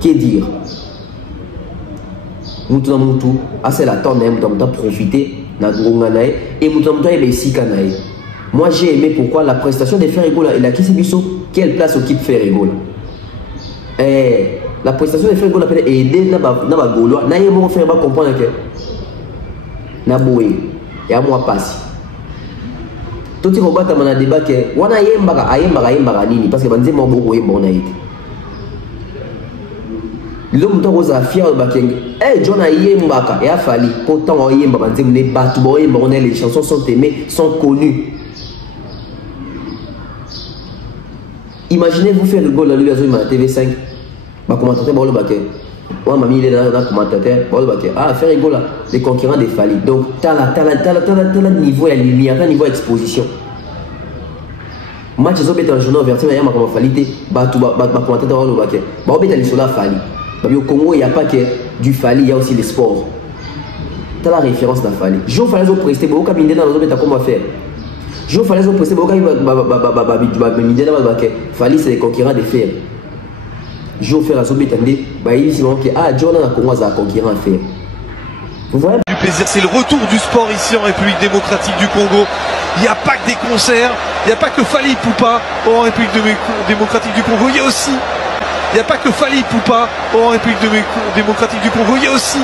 Que dire? Moutou assez la temps même donc profiter na ngonganae et moutou et sikanae. Moi j'ai aimé pourquoi la prestation de Ferrego là, il a qui c'est biso quelle place occupe Ferrego là. La prestation de Ferrego là peut aider na ba Gaulois na yemo faire ba comprendre que na boé et à moi passe. Tout il combat dans un débat que wana yemba nini parce que banze mo boé bon na été. L'homme de Rosa fier de Bakeng. John a yembaka et a fallu qu'autant yemba banze ne batu boé les chansons sont aimées, sont connues. Imaginez-vous faire le goal à l'Uazou à la TV5. Ma commentateur, bon, le baquet. Moi, mamie, il est dans le commentateur. Bon, le baquet. Ah, faire le goal là. Les concurrents des Fali. Donc, t'as le niveau à lumière, t'as le niveau exposition. Match, ils ont été en journal verti, mais il y a ma qualité. Bah, commentateur, le baquet. Bah, on est allé sur la Fali. Au Congo, il n'y a pas que du Fali, il y a aussi les sports. T'as la référence de la Fali. Je vais faire les autres prestés. Bon, quand il est dans les autres, comment faire? Je fallait se poser beaucoup fallait c'est les concurrents de fer. Je vais faire la somme tendée John a commencé à conquérir à faire. Vous voyez du plaisir, c'est le retour du sport ici en République démocratique du Congo. Il n'y a pas que des concerts, il n'y a pas que Fally Ipupa en République démocratique du Congo, il y a aussi il n'y a pas que Fally Ipupa en République démocratique du Congo, il y a aussi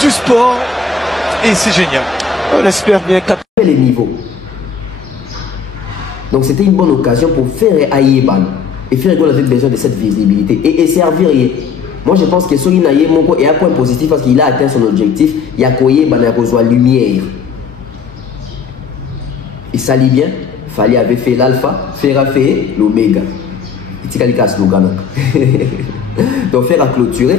du sport et c'est génial. On espère bien capter les niveaux. Donc c'était une bonne occasion pour faire Aïeban et faire Ferrego avait besoin de cette visibilité et servir. Moi je pense que Sogi Naye Moko est un point positif parce qu'il a atteint son objectif. Il y a Koyeba a besoin de lumière. Et ça lit bien. Fally avait fait l'alpha, Ferra fait l'oméga. Donc faire à clôturer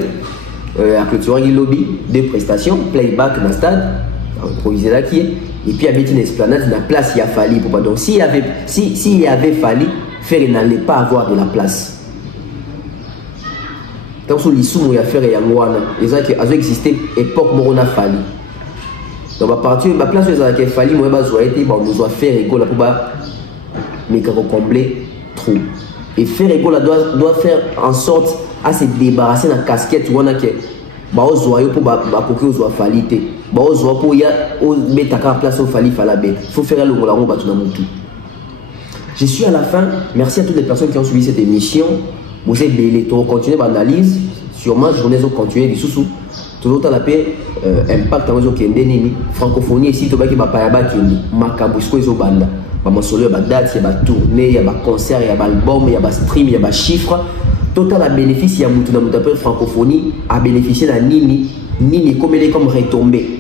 le lobby de prestations, playback dans le stade, improviser là qui est. Et puis il y avait une esplanade, la place il y a Fally. Donc s'il y avait Fally, Ferré n'allait pas avoir de la place. tant que l'issue a fait Yangwana, ils ont existé époque Morona Fali. Donc à partir de la place où ils ont Fali, moi on nous a fait rigolo pour mais combler trop. Et faire rigolo doit faire en sorte à se débarrasser de la casquette où on a que pour Fali te. Pour y a mettre à place au Fali Falabé. Il faut faire le Moulamo Batunamutu. Je suis à la fin. Merci à toutes les personnes qui ont suivi cette émission. Vous êtes belé. Pour continuer l'analyse, sûrement, journée de continuer du sous-sous. Tout le temps, la paix, impact dans les francophonie ici, tout le monde qui va Macabusco et Zobanda. Il y a des dates, il y a des tournées, il y a des concerts, il y a des albums, il y a des streams, il y a des chiffres. Total a bénéficié à la francophonie, a bénéficié de Nini comme retombé.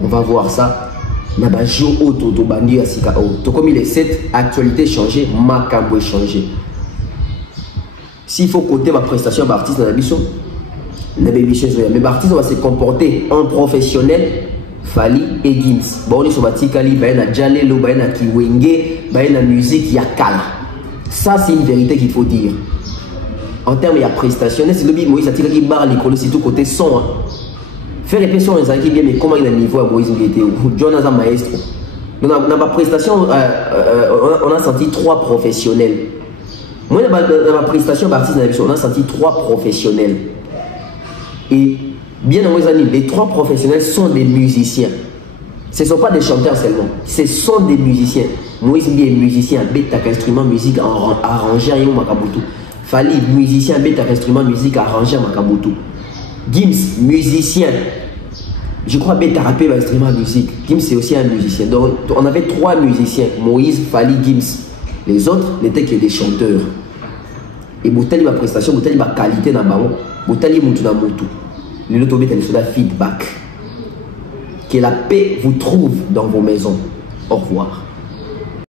On va voir ça. Dans les jours autour de Bandi à Sikao. Tout comme il est cette actualité changée, Macambo changé. S'il faut côté ma prestation d'artiste dans la mission, mais l'artiste va se comporter en professionnel. Fali et Gims. Bon, on est sur Batikali, Baena Jalelo, Baena Kiwenge, Baena musique, Yakala. Ça, c'est une vérité qu'il faut dire. En termes de prestation, c'est le Moïse Atika qui barre l'école, c'est tout côté son. Faire les personnes qui bien, mais comment il a le niveau à Moïse Ngete ou Jonathan Maestro. Donc, dans ma prestation, on a senti 3 professionnels. Moi, dans ma prestation d'artiste, on a senti 3 professionnels. Et bien dans mes amis, les 3 professionnels sont des musiciens. Ce ne sont pas des chanteurs seulement. Ce sont des musiciens. Moïse Ngete est musicien, bêta instrument, musique arrangé à Makabutu. Fali, musicien, bêta instrument, musique arrangé à Makabutu. Gims, musicien. Je crois bêta rappé instrument, musique. Gims, c'est aussi un musicien. Donc, on avait 3 musiciens. Moïse, Fali, Gims. Les autres n'étaient que des chanteurs. Et Boutali, ma prestation, Boutali, ma qualité dans le ballon. Boutali, Moutouna Moutou. Le lot de feedback. Que la paix vous trouve dans vos maisons. Au revoir.